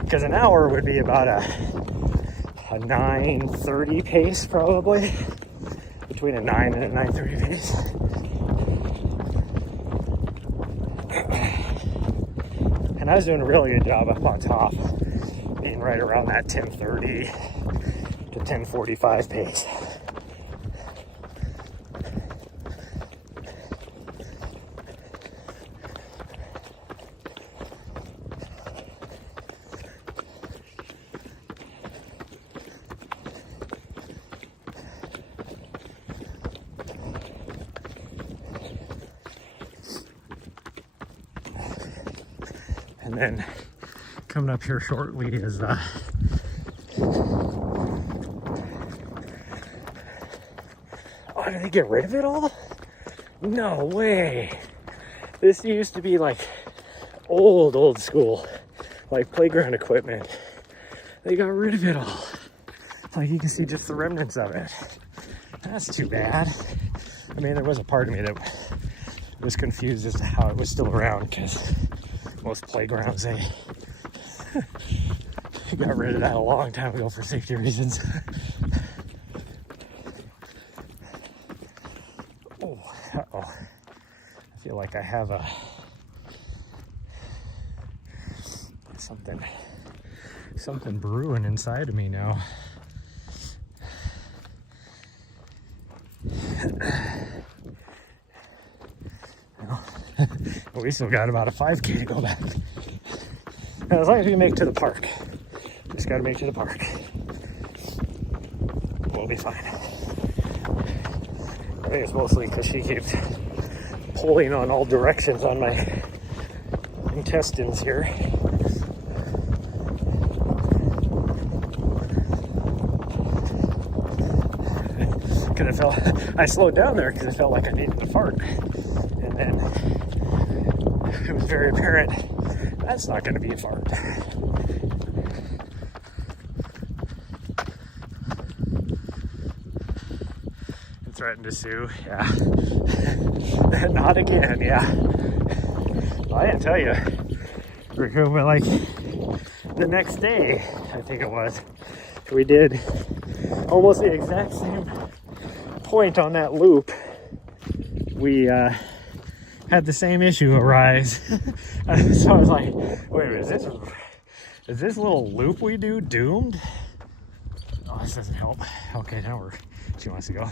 Because an hour would be about a 9:30 pace probably. Between a 9 and a 9:30 pace. And I was doing a really good job up on top, being right around that 10:30 to 10:45 pace. And then coming up here shortly is oh, did they get rid of it all? No way. This used to be like old school, like playground equipment. They got rid of it all. Like you can see just the remnants of it. That's too bad. I mean, there was a part of me that was confused as to how it was still around, because most playgrounds, they got rid of that a long time ago for safety reasons. Oh, uh-oh. I feel like I have something brewing inside of me now. We still got about a 5K to go back. And as long as we make it to the park, just got to make it to the park. We'll be fine. I think it's mostly because she keeps pulling on all directions on my intestines here. Because I slowed down there because I felt like I needed to fart. And then it was very apparent that's not going to be a fart. And threatened to sue, yeah. Not again, yeah. Well, I didn't tell you. But like the next day, I think it was, we did almost the exact same point on that loop. We had the same issue arise. So I was like, wait a minute, is this little loop we do doomed? Oh, this doesn't help. Okay, now she wants to go.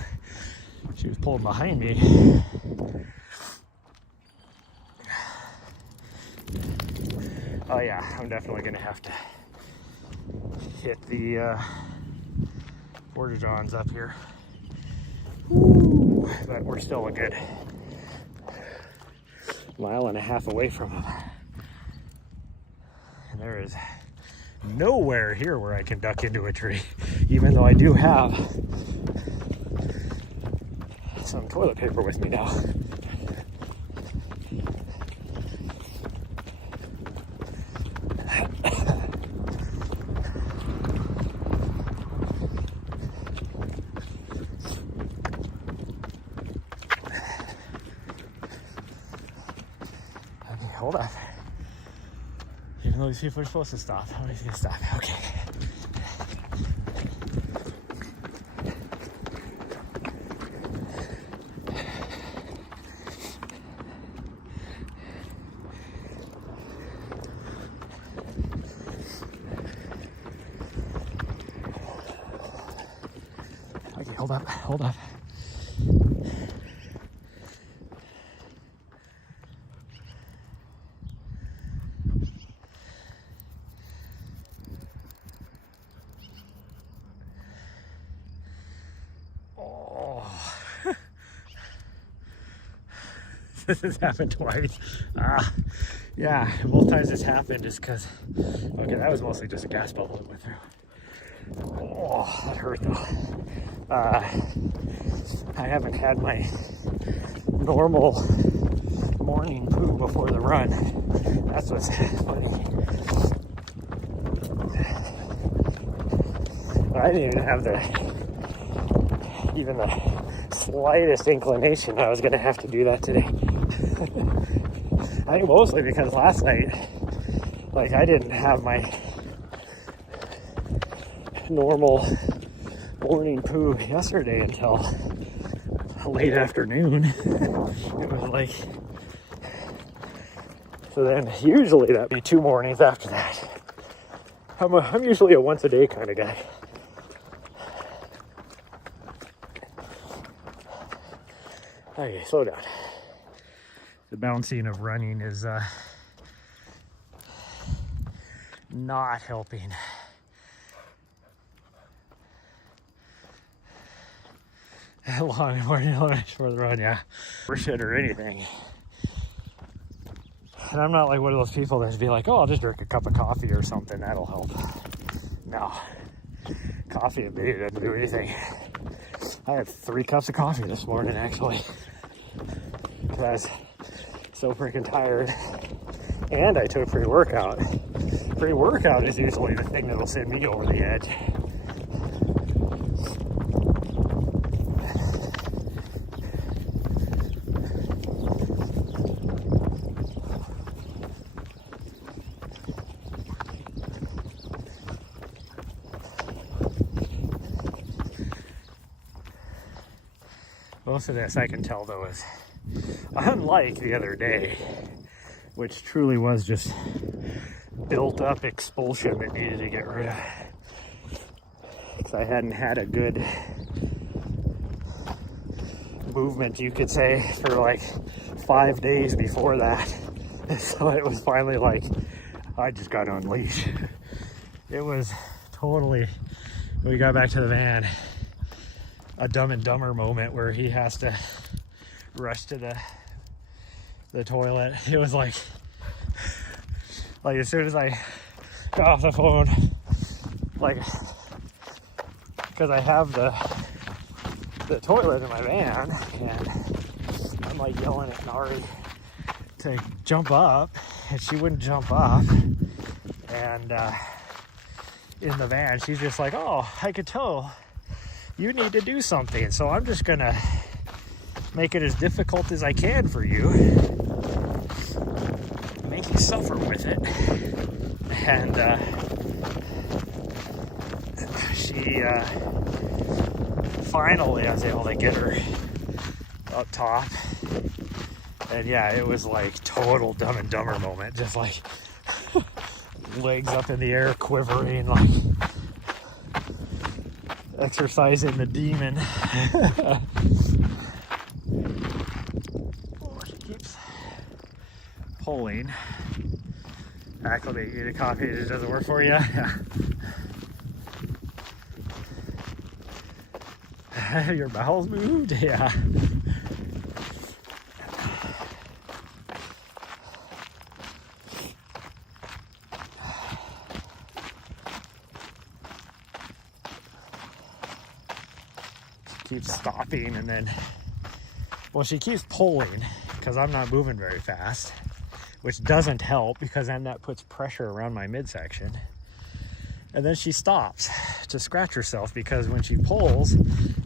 She was pulling behind me. Oh yeah, I'm definitely gonna have to hit the Porta Johns up here. Woo, but we're still a good 1.5 miles away from them. And there is nowhere here where I can duck into a tree, even though I do have some toilet paper with me now. hold up. Even though these people are supposed to stop, nobody's gonna stop. Okay. Okay, hold up, hold up. This has happened twice. Yeah, both times this happened is because, okay, that was mostly just a gas bubble that went through. Oh, that hurt though. I haven't had my normal morning poo before the run. That's what's funny. I didn't even have even the slightest inclination I was going to have to do that today. I think mostly because last night, like, I didn't have my normal morning poo yesterday until late afternoon. It was like, so then usually that'd be 2 mornings after that. I'm usually a once a day kind of guy. Okay, slow down. The bouncing of running is not helping. Long for the run, yeah. Or shit or anything. And I'm not like one of those people that'd be like, oh, I'll just drink a cup of coffee or something, that'll help. No. Coffee and me doesn't do anything. I had 3 cups of coffee this morning, actually. Because I was so freaking tired. And I took pre-workout. Pre-workout is usually the thing that'll send me over the edge. Most of this I can tell though is unlike the other day, which truly was just built up expulsion that needed to get rid of. Because I hadn't had a good movement, you could say, for like 5 days before that. So it was finally like, I just got to unleash. It was totally, when we got back to the van, a Dumb and Dumber moment where he has to rush to the toilet. It was like as soon as I got off the phone, like, because I have the toilet in my van, and I'm like yelling at Nahri to jump up, and she wouldn't jump up. And in the van, she's just like, oh, I could tell you need to do something, so I'm just gonna make it as difficult as I can for you, make you suffer with it. And she finally, I was able to get her up top, and yeah, it was like total Dumb and Dumber moment, just like legs up in the air, quivering, like exercising the demon. She keeps pulling. Acclimate you to coffee, it just doesn't work for you. Yeah. Your bowels moved? Yeah. Keeps stopping, and then, well, she keeps pulling because I'm not moving very fast, which doesn't help because then that puts pressure around my midsection. And then she stops to scratch herself because when she pulls,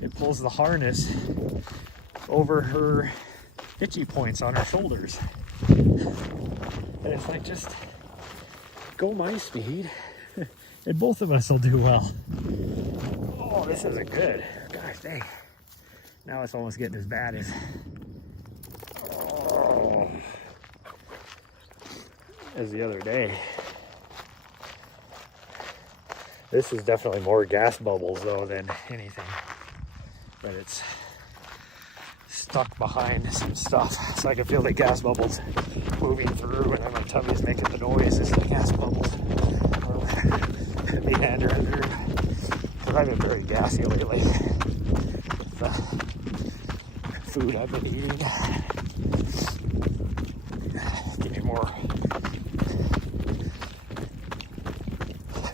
it pulls the harness over her itchy points on her shoulders. And it's like, just go my speed, and both of us will do well. Oh, this isn't good. Gosh dang. Now it's almost getting as bad as the other day. This is definitely more gas bubbles though than anything, but it's stuck behind some stuff, so I can feel the gas bubbles moving through, and then my tummy's making the noise as the gas bubbles meandering through. Because I've been very gassy lately. The food I've been eating. Give me more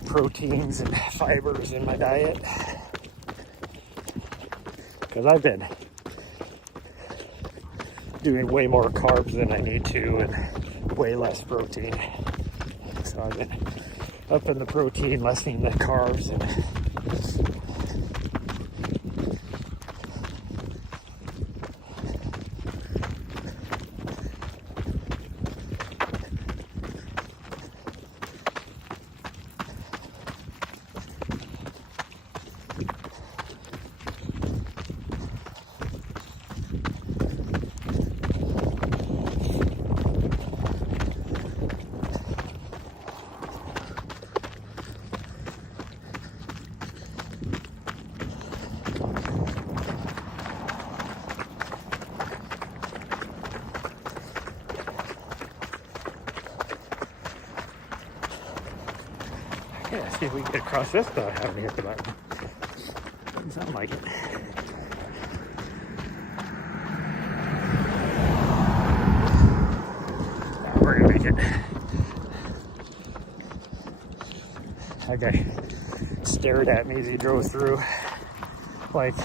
proteins and fibers in my diet. Because I've been doing way more carbs than I need to and way less protein. So I've been upping the protein, lessening the carbs, and yeah, see if we can get across this without having to hit the button. Doesn't sound like it. Now we're gonna make it. That guy stared at me as he drove through. Like,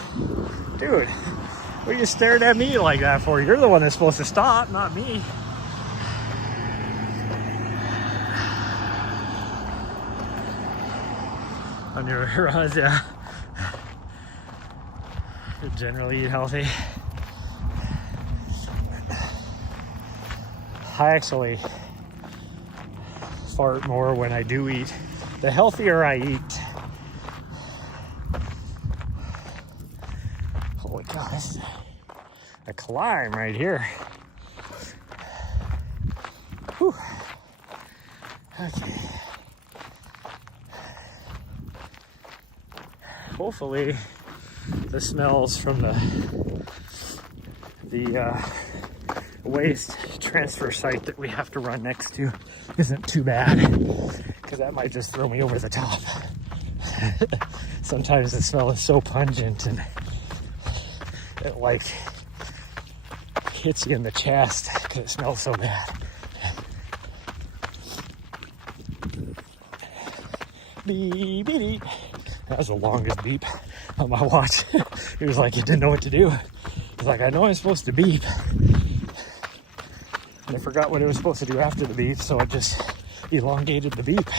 dude, what are you staring at me like that for? You're the one that's supposed to stop, not me. On your runs, yeah. You generally eat healthy. I actually fart more when I do eat. The healthier I eat. Holy cow, this is a climb right here. Whew. Okay. Hopefully the smells from the waste transfer site that we have to run next to isn't too bad, because that might just throw me over the top. Sometimes the smell is so pungent and it like hits you in the chest because it smells so bad. Beep, beep, beep. That was the longest beep on my watch. It was like it didn't know what to do. It was like, I know I'm supposed to beep. And I forgot what it was supposed to do after the beep, so it just elongated the beep.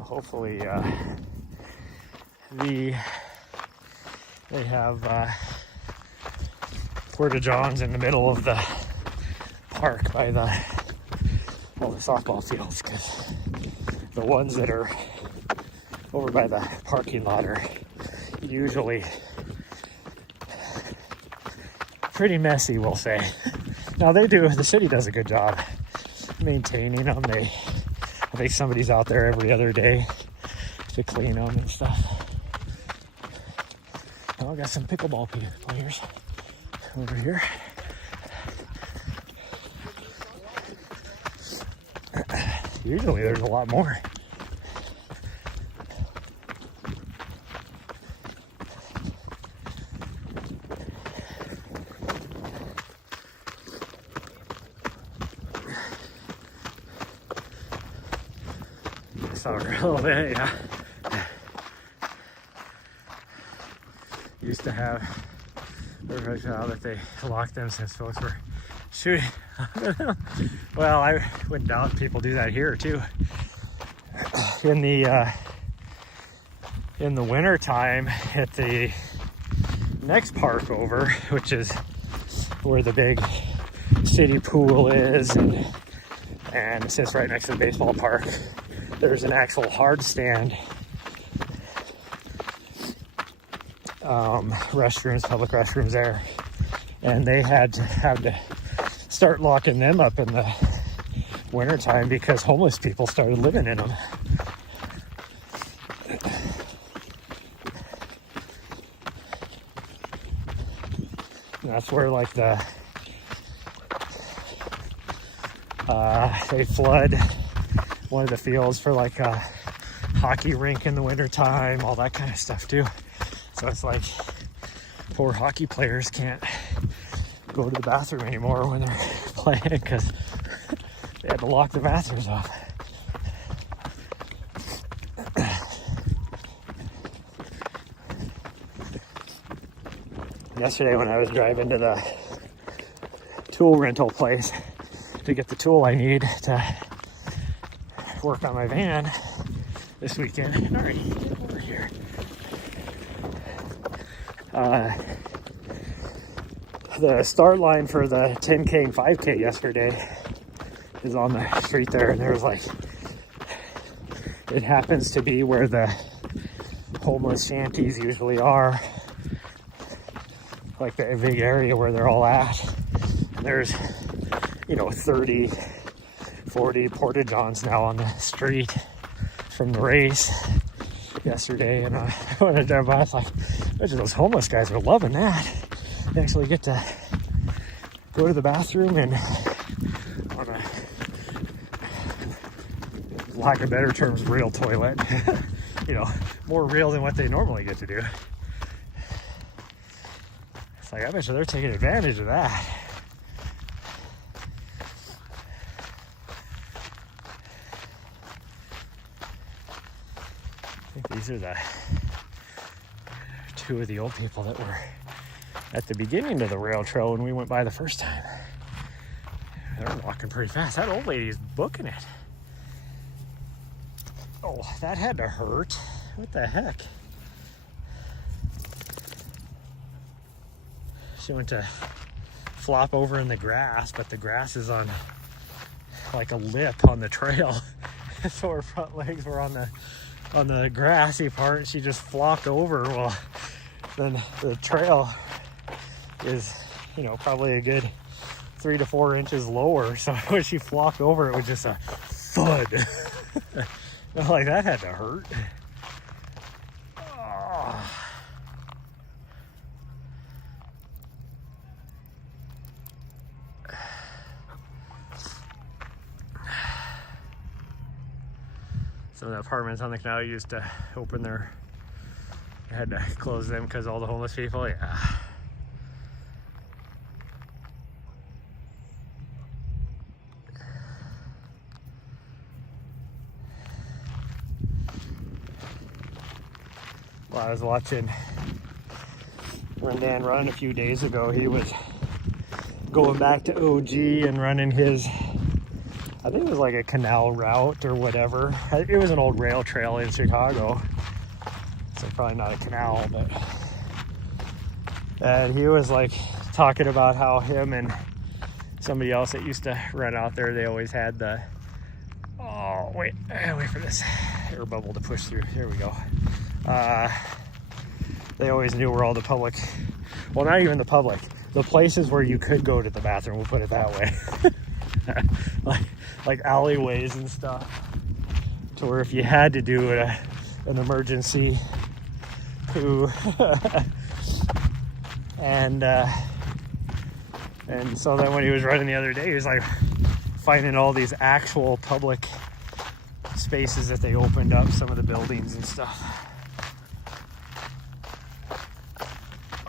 Hopefully they have porta-johns in the middle of the park by all the softball fields, because the ones that are over by the parking lot are usually pretty messy, we'll say. Now the city does a good job maintaining them. I think somebody's out there every other day to clean them and stuff. Oh, I got some pickleball players over here. Usually there's a lot more. soccer a little bit, yeah. Used to have, now that they locked them since folks were shooting. Well, I wouldn't doubt people do that here too. In the winter time at the next park over, which is where the big city pool is, and sits right next to the baseball park, there's an actual hard stand restrooms, public restrooms there, and they had to start locking them up in the wintertime because homeless people started living in them. And that's where like they flood one of the fields for like a hockey rink in the wintertime, all that kind of stuff too. So it's like poor hockey players can't go to the bathroom anymore when they're playing because they had to lock the bathrooms off. Yesterday when I was driving to the tool rental place to get the tool I need to work on my van this weekend. Nahri, get over here. The start line for the 10K and 5K yesterday is on the street there, and there was like, it happens to be where the homeless shanties usually are, like the big area where they're all at. And there's, 30, 40 porta-johns now on the street from the race yesterday. And when I drive by, I was like, I bet you those homeless guys are loving that. They actually get to go to the bathroom and, on a lack of better terms, real toilet. More real than what they normally get to do. It's like, I bet you they're taking advantage of that. I think these are the two of the old people that were at the beginning of the rail trail when we went by the first time. They're walking pretty fast. That old lady's booking it. Oh, that had to hurt. What the heck? She went to flop over in the grass, but the grass is on like a lip on the trail. So her front legs were on the grassy part, and she just flopped over. Well, then the trail is, probably a good 3 to 4 inches lower. So when she flopped over, it was just a thud. Like, that had to hurt. Oh. Some of the apartments on the canal used to open they had to close them because all the homeless people, yeah. Well, I was watching Runday run a few days ago. He was going back to OG and running his, I think it was like a canal route or whatever. It was an old rail trail in Chicago. So probably not a canal, but. And he was like talking about how him and somebody else that used to run out there, they always had the, oh, wait for this air bubble to push through. Here we go. They always knew where all the public, well, not even the public, the places where you could go to the bathroom, we'll put it that way. like alleyways and stuff, to where if you had to do an emergency poo, and so then when he was running the other day, he was like finding all these actual public spaces that they opened up, some of the buildings and stuff.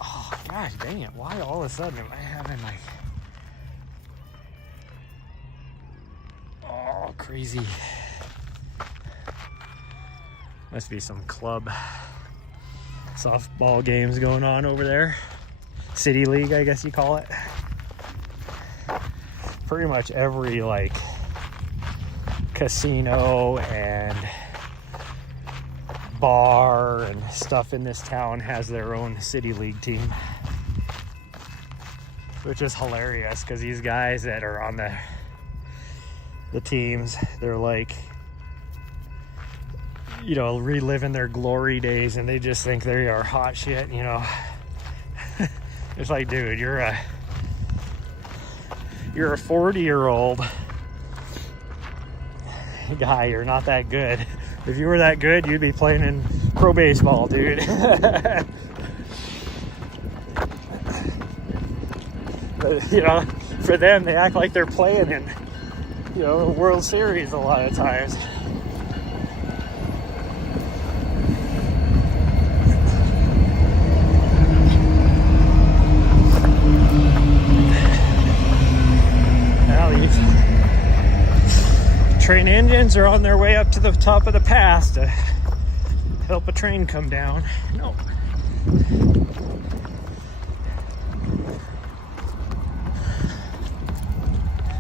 Oh gosh, dang it, why all of a sudden am I having like, oh, crazy Must be some club softball games going on over there. City League, I guess you call it. Pretty much every like casino and bar and stuff in this town has their own City League team, which is hilarious because these guys that are on the teams, they're like, you know, reliving their glory days, and they just think they are hot shit, you know. It's like, dude, you're a 40-year-old guy. You're not that good. If you were that good, you'd be playing in pro baseball, dude. But, you know, for them, they act like they're playing in, you know, a World Series a lot of times. Now these train engines are on their way up to the top of the pass to help a train come down. No.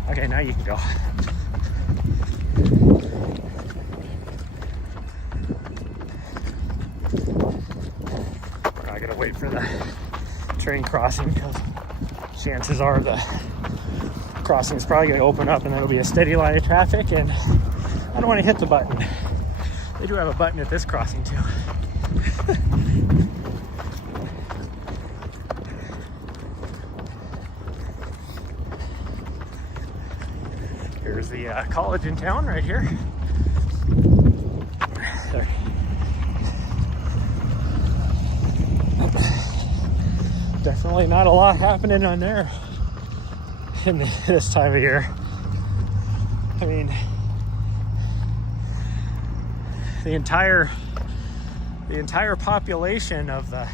Okay, now you can go. We're not gonna wait for the train crossing because chances are the crossing is probably gonna open up and there'll be a steady line of traffic, and I don't want to hit the button. They do have a button at this crossing too. Here's the college in town right here. Sorry. Definitely not a lot happening on there in this time of year. I mean, the entire population of the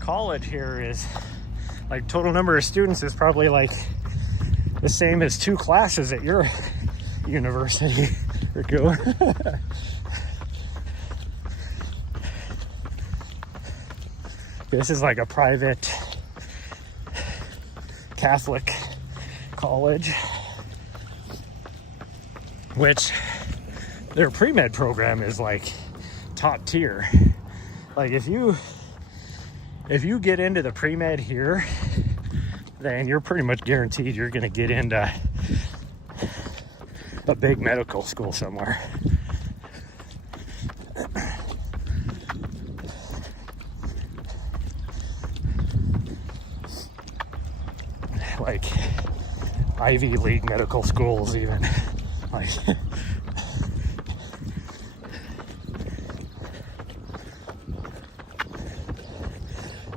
college here is like, total number of students is probably like the same as 2 classes at your university, Rico. This is like a private Catholic college, which their pre-med program is like top tier. Like if you get into the pre-med here, then you're pretty much guaranteed you're gonna get into a big medical school somewhere. Like Ivy League medical schools even. Like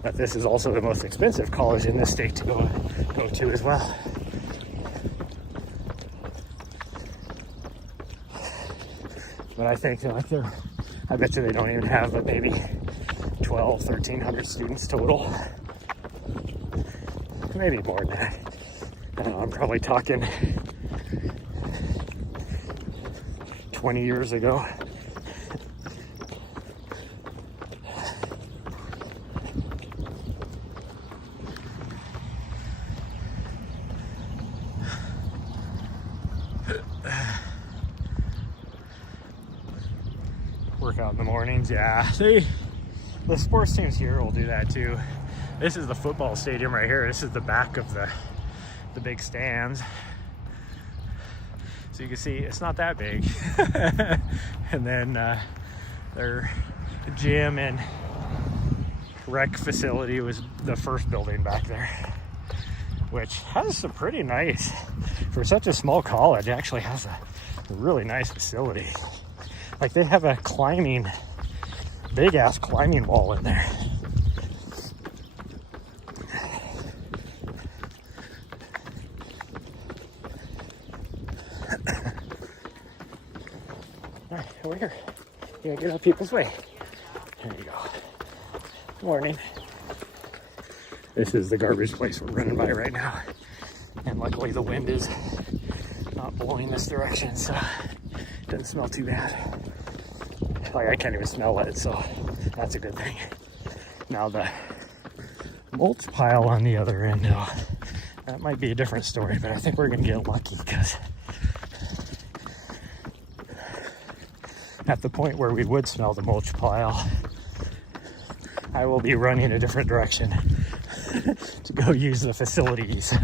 but this is also the most expensive college in this state to go to as well. But I think like I bet you they don't even have but maybe 1,300 students total. Maybe more than that. I don't know, I'm probably talking 20 years ago. Work out in the mornings, yeah. See, the sports teams here will do that too. This is the football stadium right here. This is the back of the big stands. So you can see it's not that big. And then their gym and rec facility was the first building back there, which has some pretty nice, for such a small college, actually has a really nice facility. Like they have a big ass climbing wall in there. All right, over here. You gotta get up people's way. There you go. Morning. This is the garbage place we're running by right now. And luckily the wind is not blowing this direction, so it doesn't smell too bad. Like I can't even smell it, so that's a good thing. Now the mulch pile on the other end, though, that might be a different story, but I think we're gonna get lucky because at the point where we would smell the mulch pile, I will be running a different direction to go use the facilities.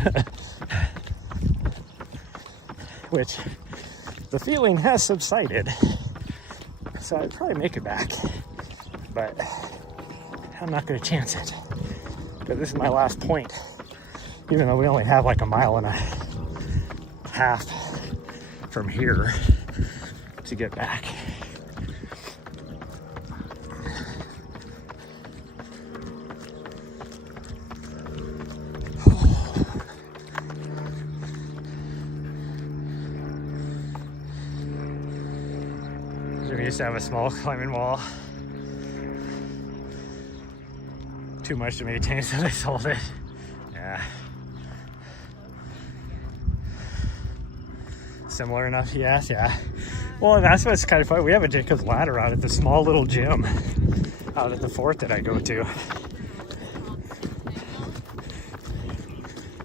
Which the feeling has subsided, so I'd probably make it back, but I'm not going to chance it because this is my last point, even though we only have like a mile and a half from here to get back. We used to have a small climbing wall. Too much to maintain, so they sold it. Yeah. Similar enough, yes, yeah. Well, that's what's kind of fun. We have a Jacob's ladder out at the small little gym out at the fort that I go to.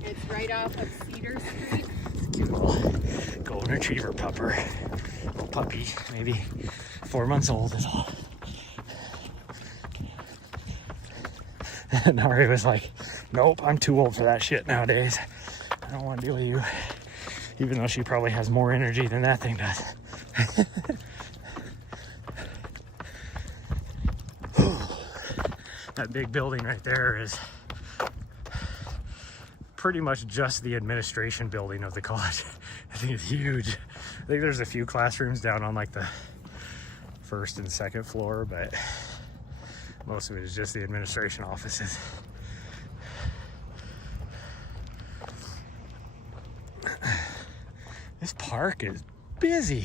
It's right off of Cedar Street. Cute little golden retriever little puppy, maybe 4 months old is all. And Nahri was like, nope, I'm too old for that shit nowadays. I don't want to deal with you. Even though she probably has more energy than that thing does. That big building right there is pretty much just the administration building of the college. I think it's huge. I think there's a few classrooms down on like the first and second floor, but most of it is just the administration offices. This park is busy.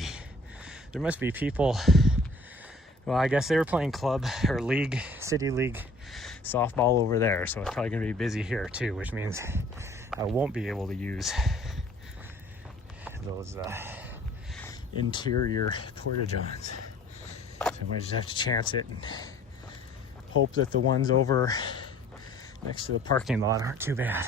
There must be people. Well, I guess they were playing club or league, city league softball over there, so it's probably gonna be busy here too, which means I won't be able to use those interior porta-johns. So I might just have to chance it and hope that the ones over next to the parking lot aren't too bad.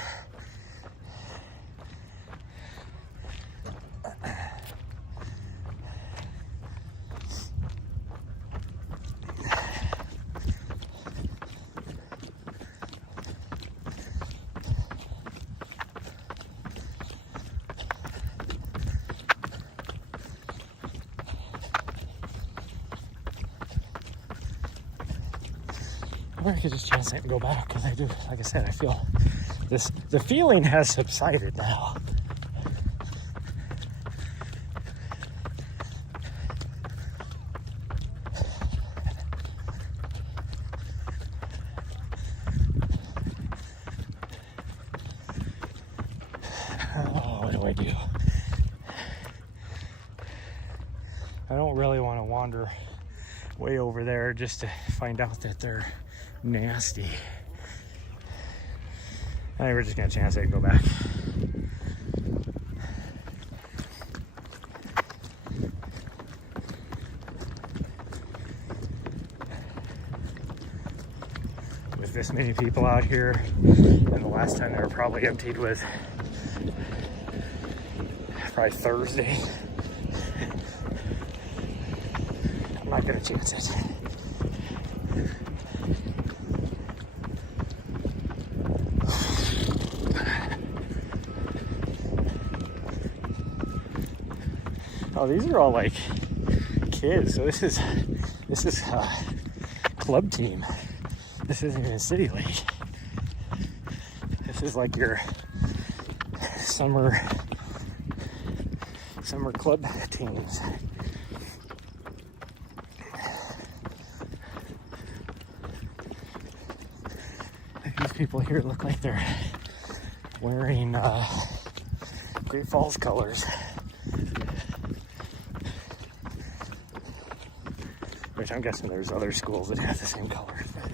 Or I could just chance it and go back, because I do, like I said, I feel this, the feeling has subsided now. Oh, what do I do? I don't really want to wander way over there just to find out that they're nasty. I think we're just gonna chance it and go back. With this many people out here, and the last time they were probably emptied was probably Thursday. I'm not gonna chance it. Oh, these are all like kids. So this is club team. This isn't even a city league. This is like your summer club teams. These people here look like they're wearing Great Falls colors. Which I'm guessing there's other schools that have the same colors. But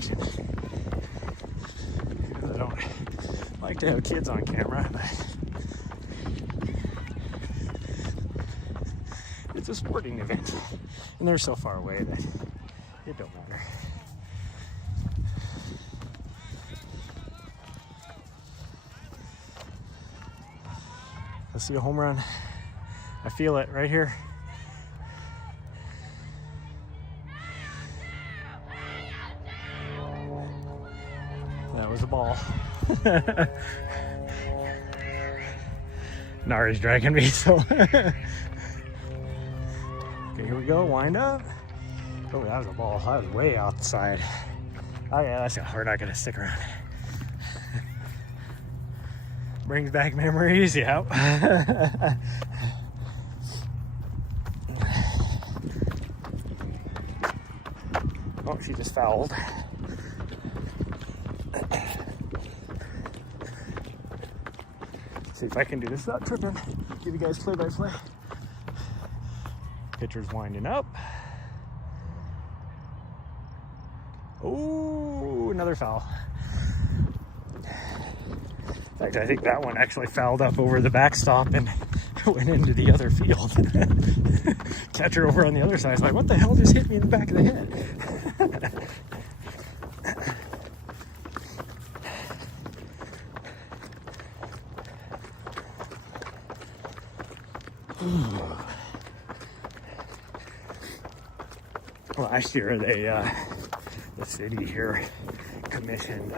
watching. I don't like to have kids on camera, but it's a sporting event, and they're so far away that it don't matter. I see a home run. I feel it right here. That was a ball. Nahri's dragging me, so. Okay, here we go, wind up. Oh, that was a ball. That was way outside. Oh yeah, we're not gonna stick around. Brings back memories, yep. Oh, she just fouled. See if I can do this without tripping. Give you guys play-by-play. Pitcher's winding up. Oh, another foul. In fact, I think that one actually fouled up over the backstop and went into the other field. Catcher over on the other side is like, what the hell just hit me in the back of the head? Last year, the city here commissioned,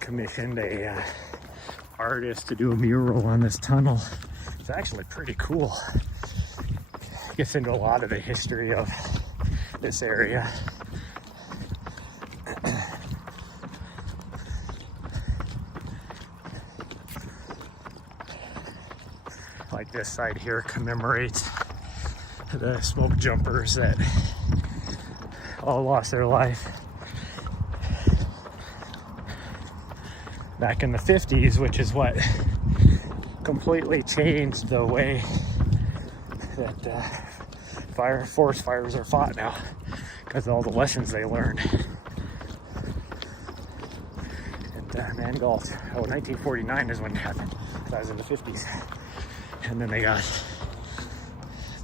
commissioned a artist to do a mural on this tunnel. It's actually pretty cool. Gets into a lot of the history of this area. Like this side here commemorates the smoke jumpers that all lost their life back in the 50s, which is what completely changed the way that forest fires are fought now, because of all the lessons they learned. And Mangalf, 1949 is when it happened. That was in the 50s. And then they got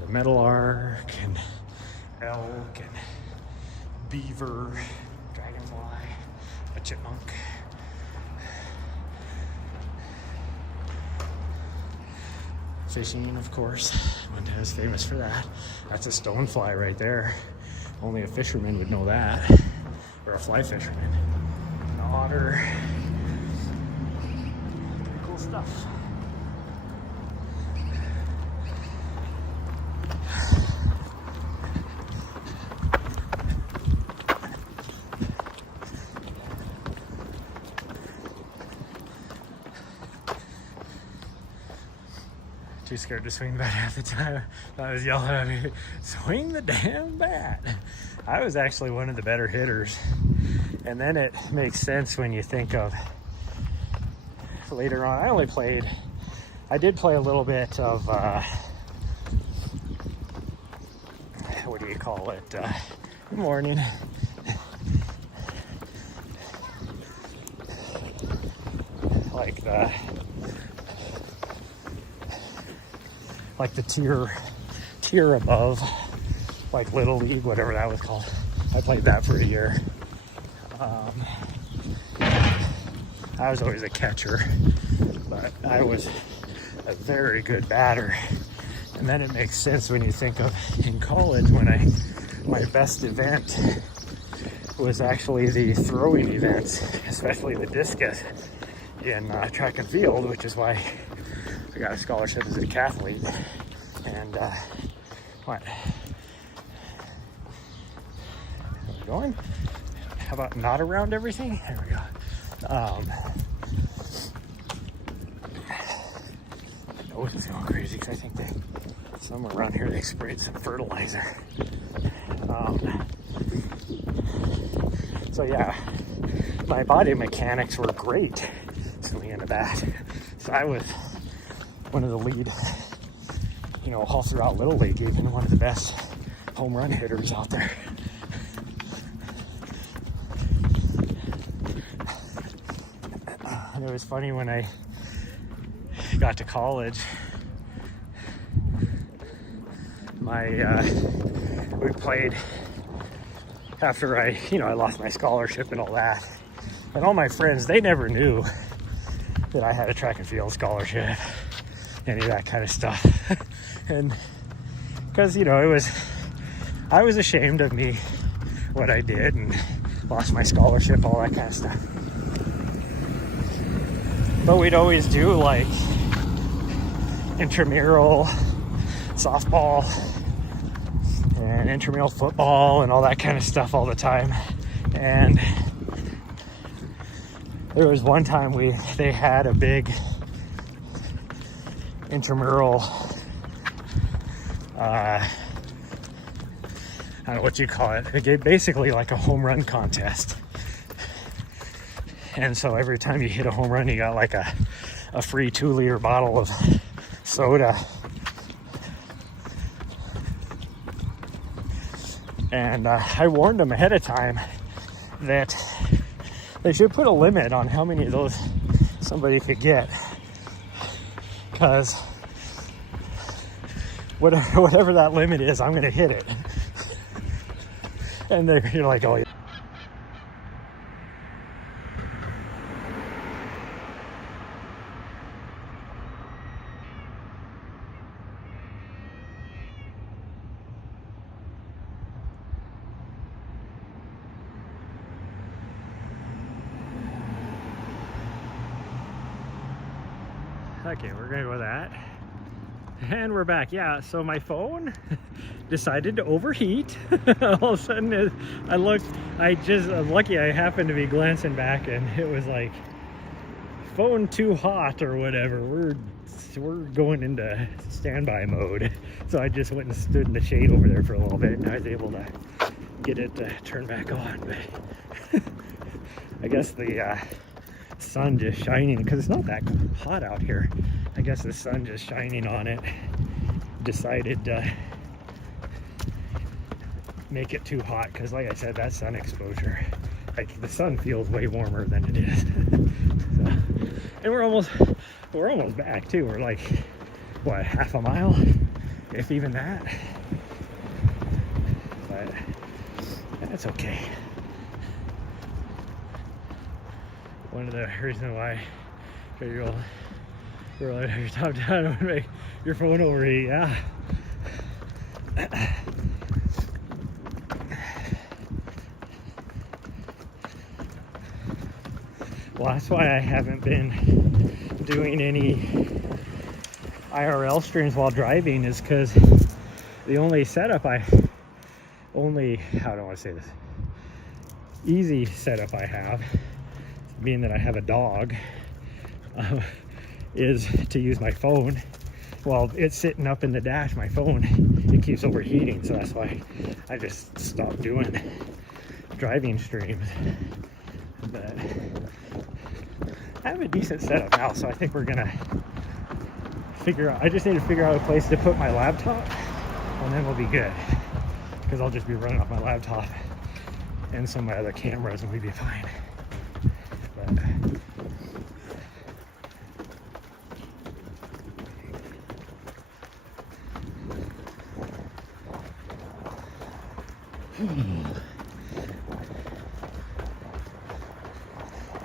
the metal arc and elk and beaver, dragonfly, a chipmunk. Fishing, of course. Montana's famous for that. That's a stonefly right there. Only a fisherman would know that, or a fly fisherman. An otter. Pretty cool stuff. Too scared to swing the bat half the time. I was yelling at me, swing the damn bat. I was actually one of the better hitters. And then it makes sense when you think of later on. I did play a little bit of, what do you call it? Good morning. Like the tier above, like Little League, whatever that was called. I played that for a year. I was always a catcher, but I was a very good batter. And then it makes sense when you think of in college when my best event was actually the throwing events, especially the discus in track and field, which is why I got a scholarship as a decathlete. And what? How's it going? How about not around everything? There we go. My nose is going crazy because I think that somewhere around here they sprayed some fertilizer. So yeah, my body mechanics were great swinging a bat. So I was one of the lead, all throughout Little League, even one of the best home run hitters out there. And it was funny when I got to college, we played after I lost my scholarship and all that. And all my friends, they never knew that I had a track and field scholarship, any of that kind of stuff. And because, I was ashamed of me, what I did, and lost my scholarship, all that kind of stuff. But we'd always do like intramural softball and intramural football and all that kind of stuff all the time. And there was one time they had a big intramural, I don't know what you call it. They gave basically like a home run contest. And so every time you hit a home run, you got like a free 2-liter bottle of soda. And I warned them ahead of time that they should put a limit on how many of those somebody could get. Because whatever that limit is, I'm going to hit it. And you're like, oh, yeah. Okay, we're gonna go with that. And we're back. Yeah, so my phone decided to overheat. All of a sudden, I'm lucky I happened to be glancing back and it was like, phone too hot or whatever. We're going into standby mode. So I just went and stood in the shade over there for a little bit and I was able to get it to turn back on. But I guess the sun just shining, because it's not that hot out here. I guess the sun just shining on it decided to make it too hot, because like I said, that sun exposure, like the sun feels way warmer than it is. So, and we're almost back too. We're like, what, half a mile, if even that. But that's okay. One of the reasons why you're top down would make your phone overheat, yeah. Well, that's why I haven't been doing any IRL streams while driving, is because the only setup how do I want to say this? Easy setup I have, being that I have a dog, is to use my phone. Well, it's sitting up in the dash, my phone, it keeps overheating, so that's why I just stopped doing driving streams. But I have a decent setup now, so I think we're gonna I just need to figure out a place to put my laptop, and then we'll be good, because I'll just be running off my laptop and some of my other cameras and we'll be fine. But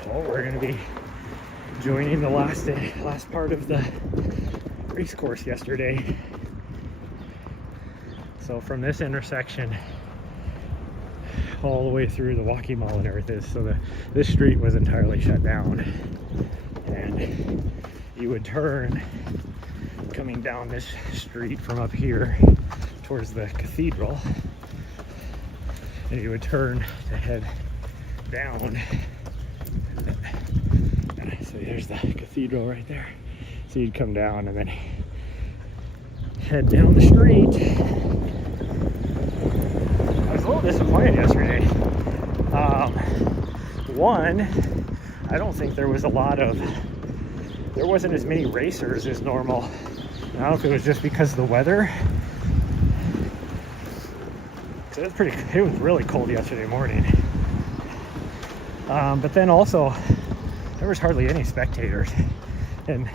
well, we're going to be joining the last part of the race course yesterday. So from this intersection all the way through the walking mall and everything, so this street was entirely shut down, and you would turn coming down this street from up here towards the cathedral, and you would turn to head down. So there's the cathedral right there. So you'd come down and then head down the street. I was a little disappointed yesterday. One, I don't think there wasn't as many racers as normal. I don't know if it was just because of the weather. So it was really cold yesterday morning. But then also, there was hardly any spectators. And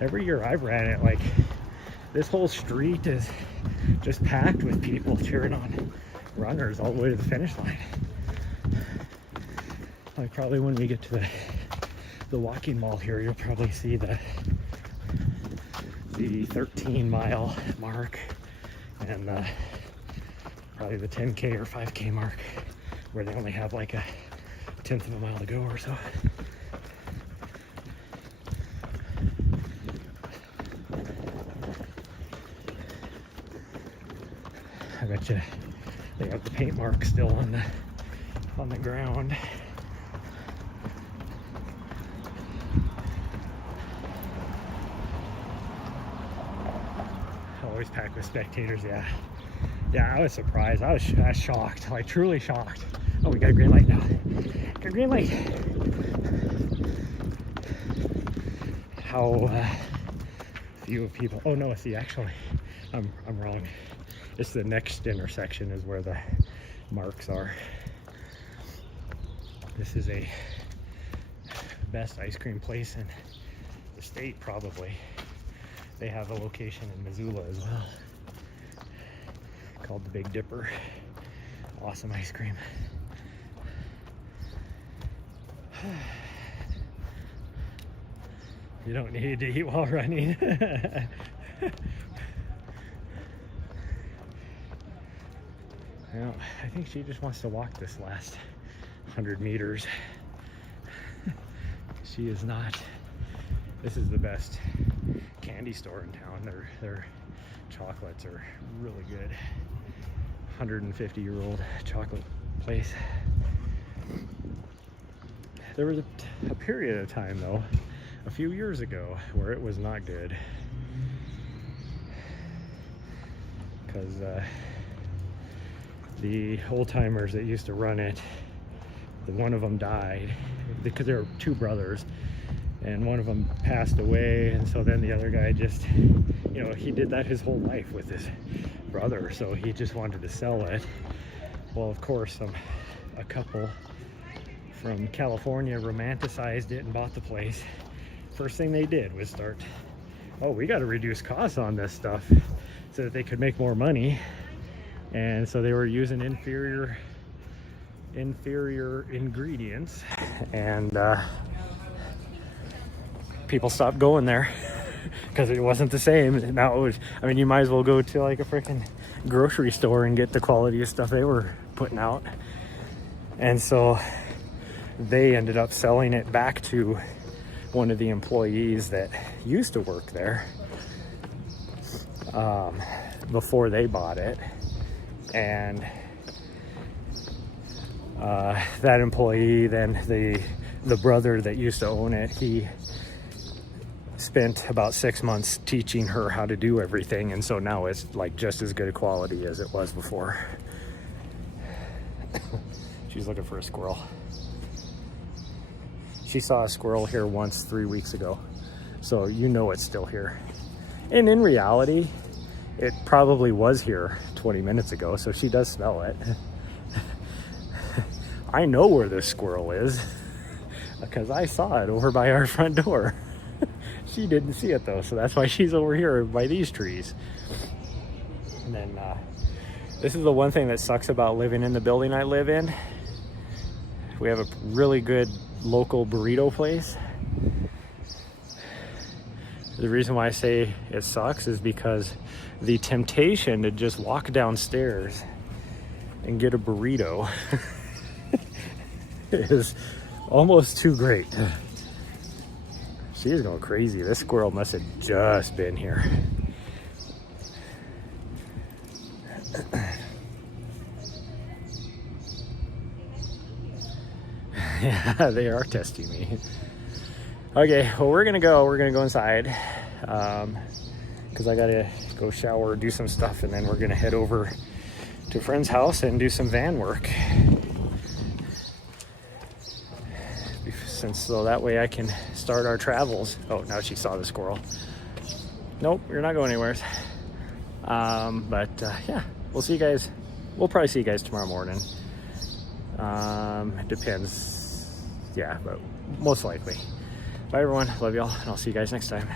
every year I've ran it, like, this whole street is just packed with people cheering on runners all the way to the finish line. Like, probably when we get to the walking mall here, you'll probably see the 13-mile mark and probably the 10K or 5K mark, where they only have like a 1/10 of a mile to go or so. I bet you they have the paint mark still on the ground. Always packed with spectators, yeah. Yeah, I was surprised. I was shocked, like truly shocked. Oh, we got a green light now. Got a green light. How few people. Oh no, see, actually, I'm wrong. It's the next intersection is where the marks are. This is a best ice cream place in the state, probably. They have a location in Missoula as well, called the Big Dipper. Awesome ice cream. You don't need to eat while running. Well, I think she just wants to walk this last 100 meters. She is not. This is the best candy store in town. Their chocolates are really good. 150-year-old chocolate place. There was a period of time, though, a few years ago, where it was not good. Because the old-timers that used to run it, one of them died, because there were two brothers, and one of them passed away, and so then the other guy just, you know, he did that his whole life with his brother, so he just wanted to sell it. Well, of course, a couple from California romanticized it and bought the place. First thing they did was start, oh, we got to reduce costs on this stuff so that they could make more money. And so they were using inferior ingredients, and people stopped going there because it wasn't the same. Now it was, I mean, you might as well go to like a freaking grocery store and get the quality of stuff they were putting out. And so they ended up selling it back to one of the employees that used to work there before they bought it. And that employee, then the brother that used to own it, he spent about 6 months teaching her how to do everything, and so now it's like just as good a quality as it was before. She's looking for a squirrel. She saw a squirrel here once 3 weeks ago, so you know it's still here. And in reality, it probably was here 20 minutes ago, so she does smell it. I know where this squirrel is because I saw it over by our front door. She didn't see it though, so that's why she's over here by these trees. And then this is the one thing that sucks about living in the building I live in. We have a really good local burrito place. The reason why I say it sucks is because the temptation to just walk downstairs and get a burrito is almost too great. She is going crazy. This squirrel must have just been here. Yeah, they are testing me. Okay, well, we're gonna go inside because I gotta go shower, do some stuff, and then we're gonna head over to a friend's house and do some van work, since so that way I can start our travels. Oh, now she saw the squirrel. Nope, you're not going anywhere. Yeah, we'll see you guys. We'll probably see you guys tomorrow morning. It depends. Yeah, but most likely. Bye everyone, love y'all, and I'll see you guys next time.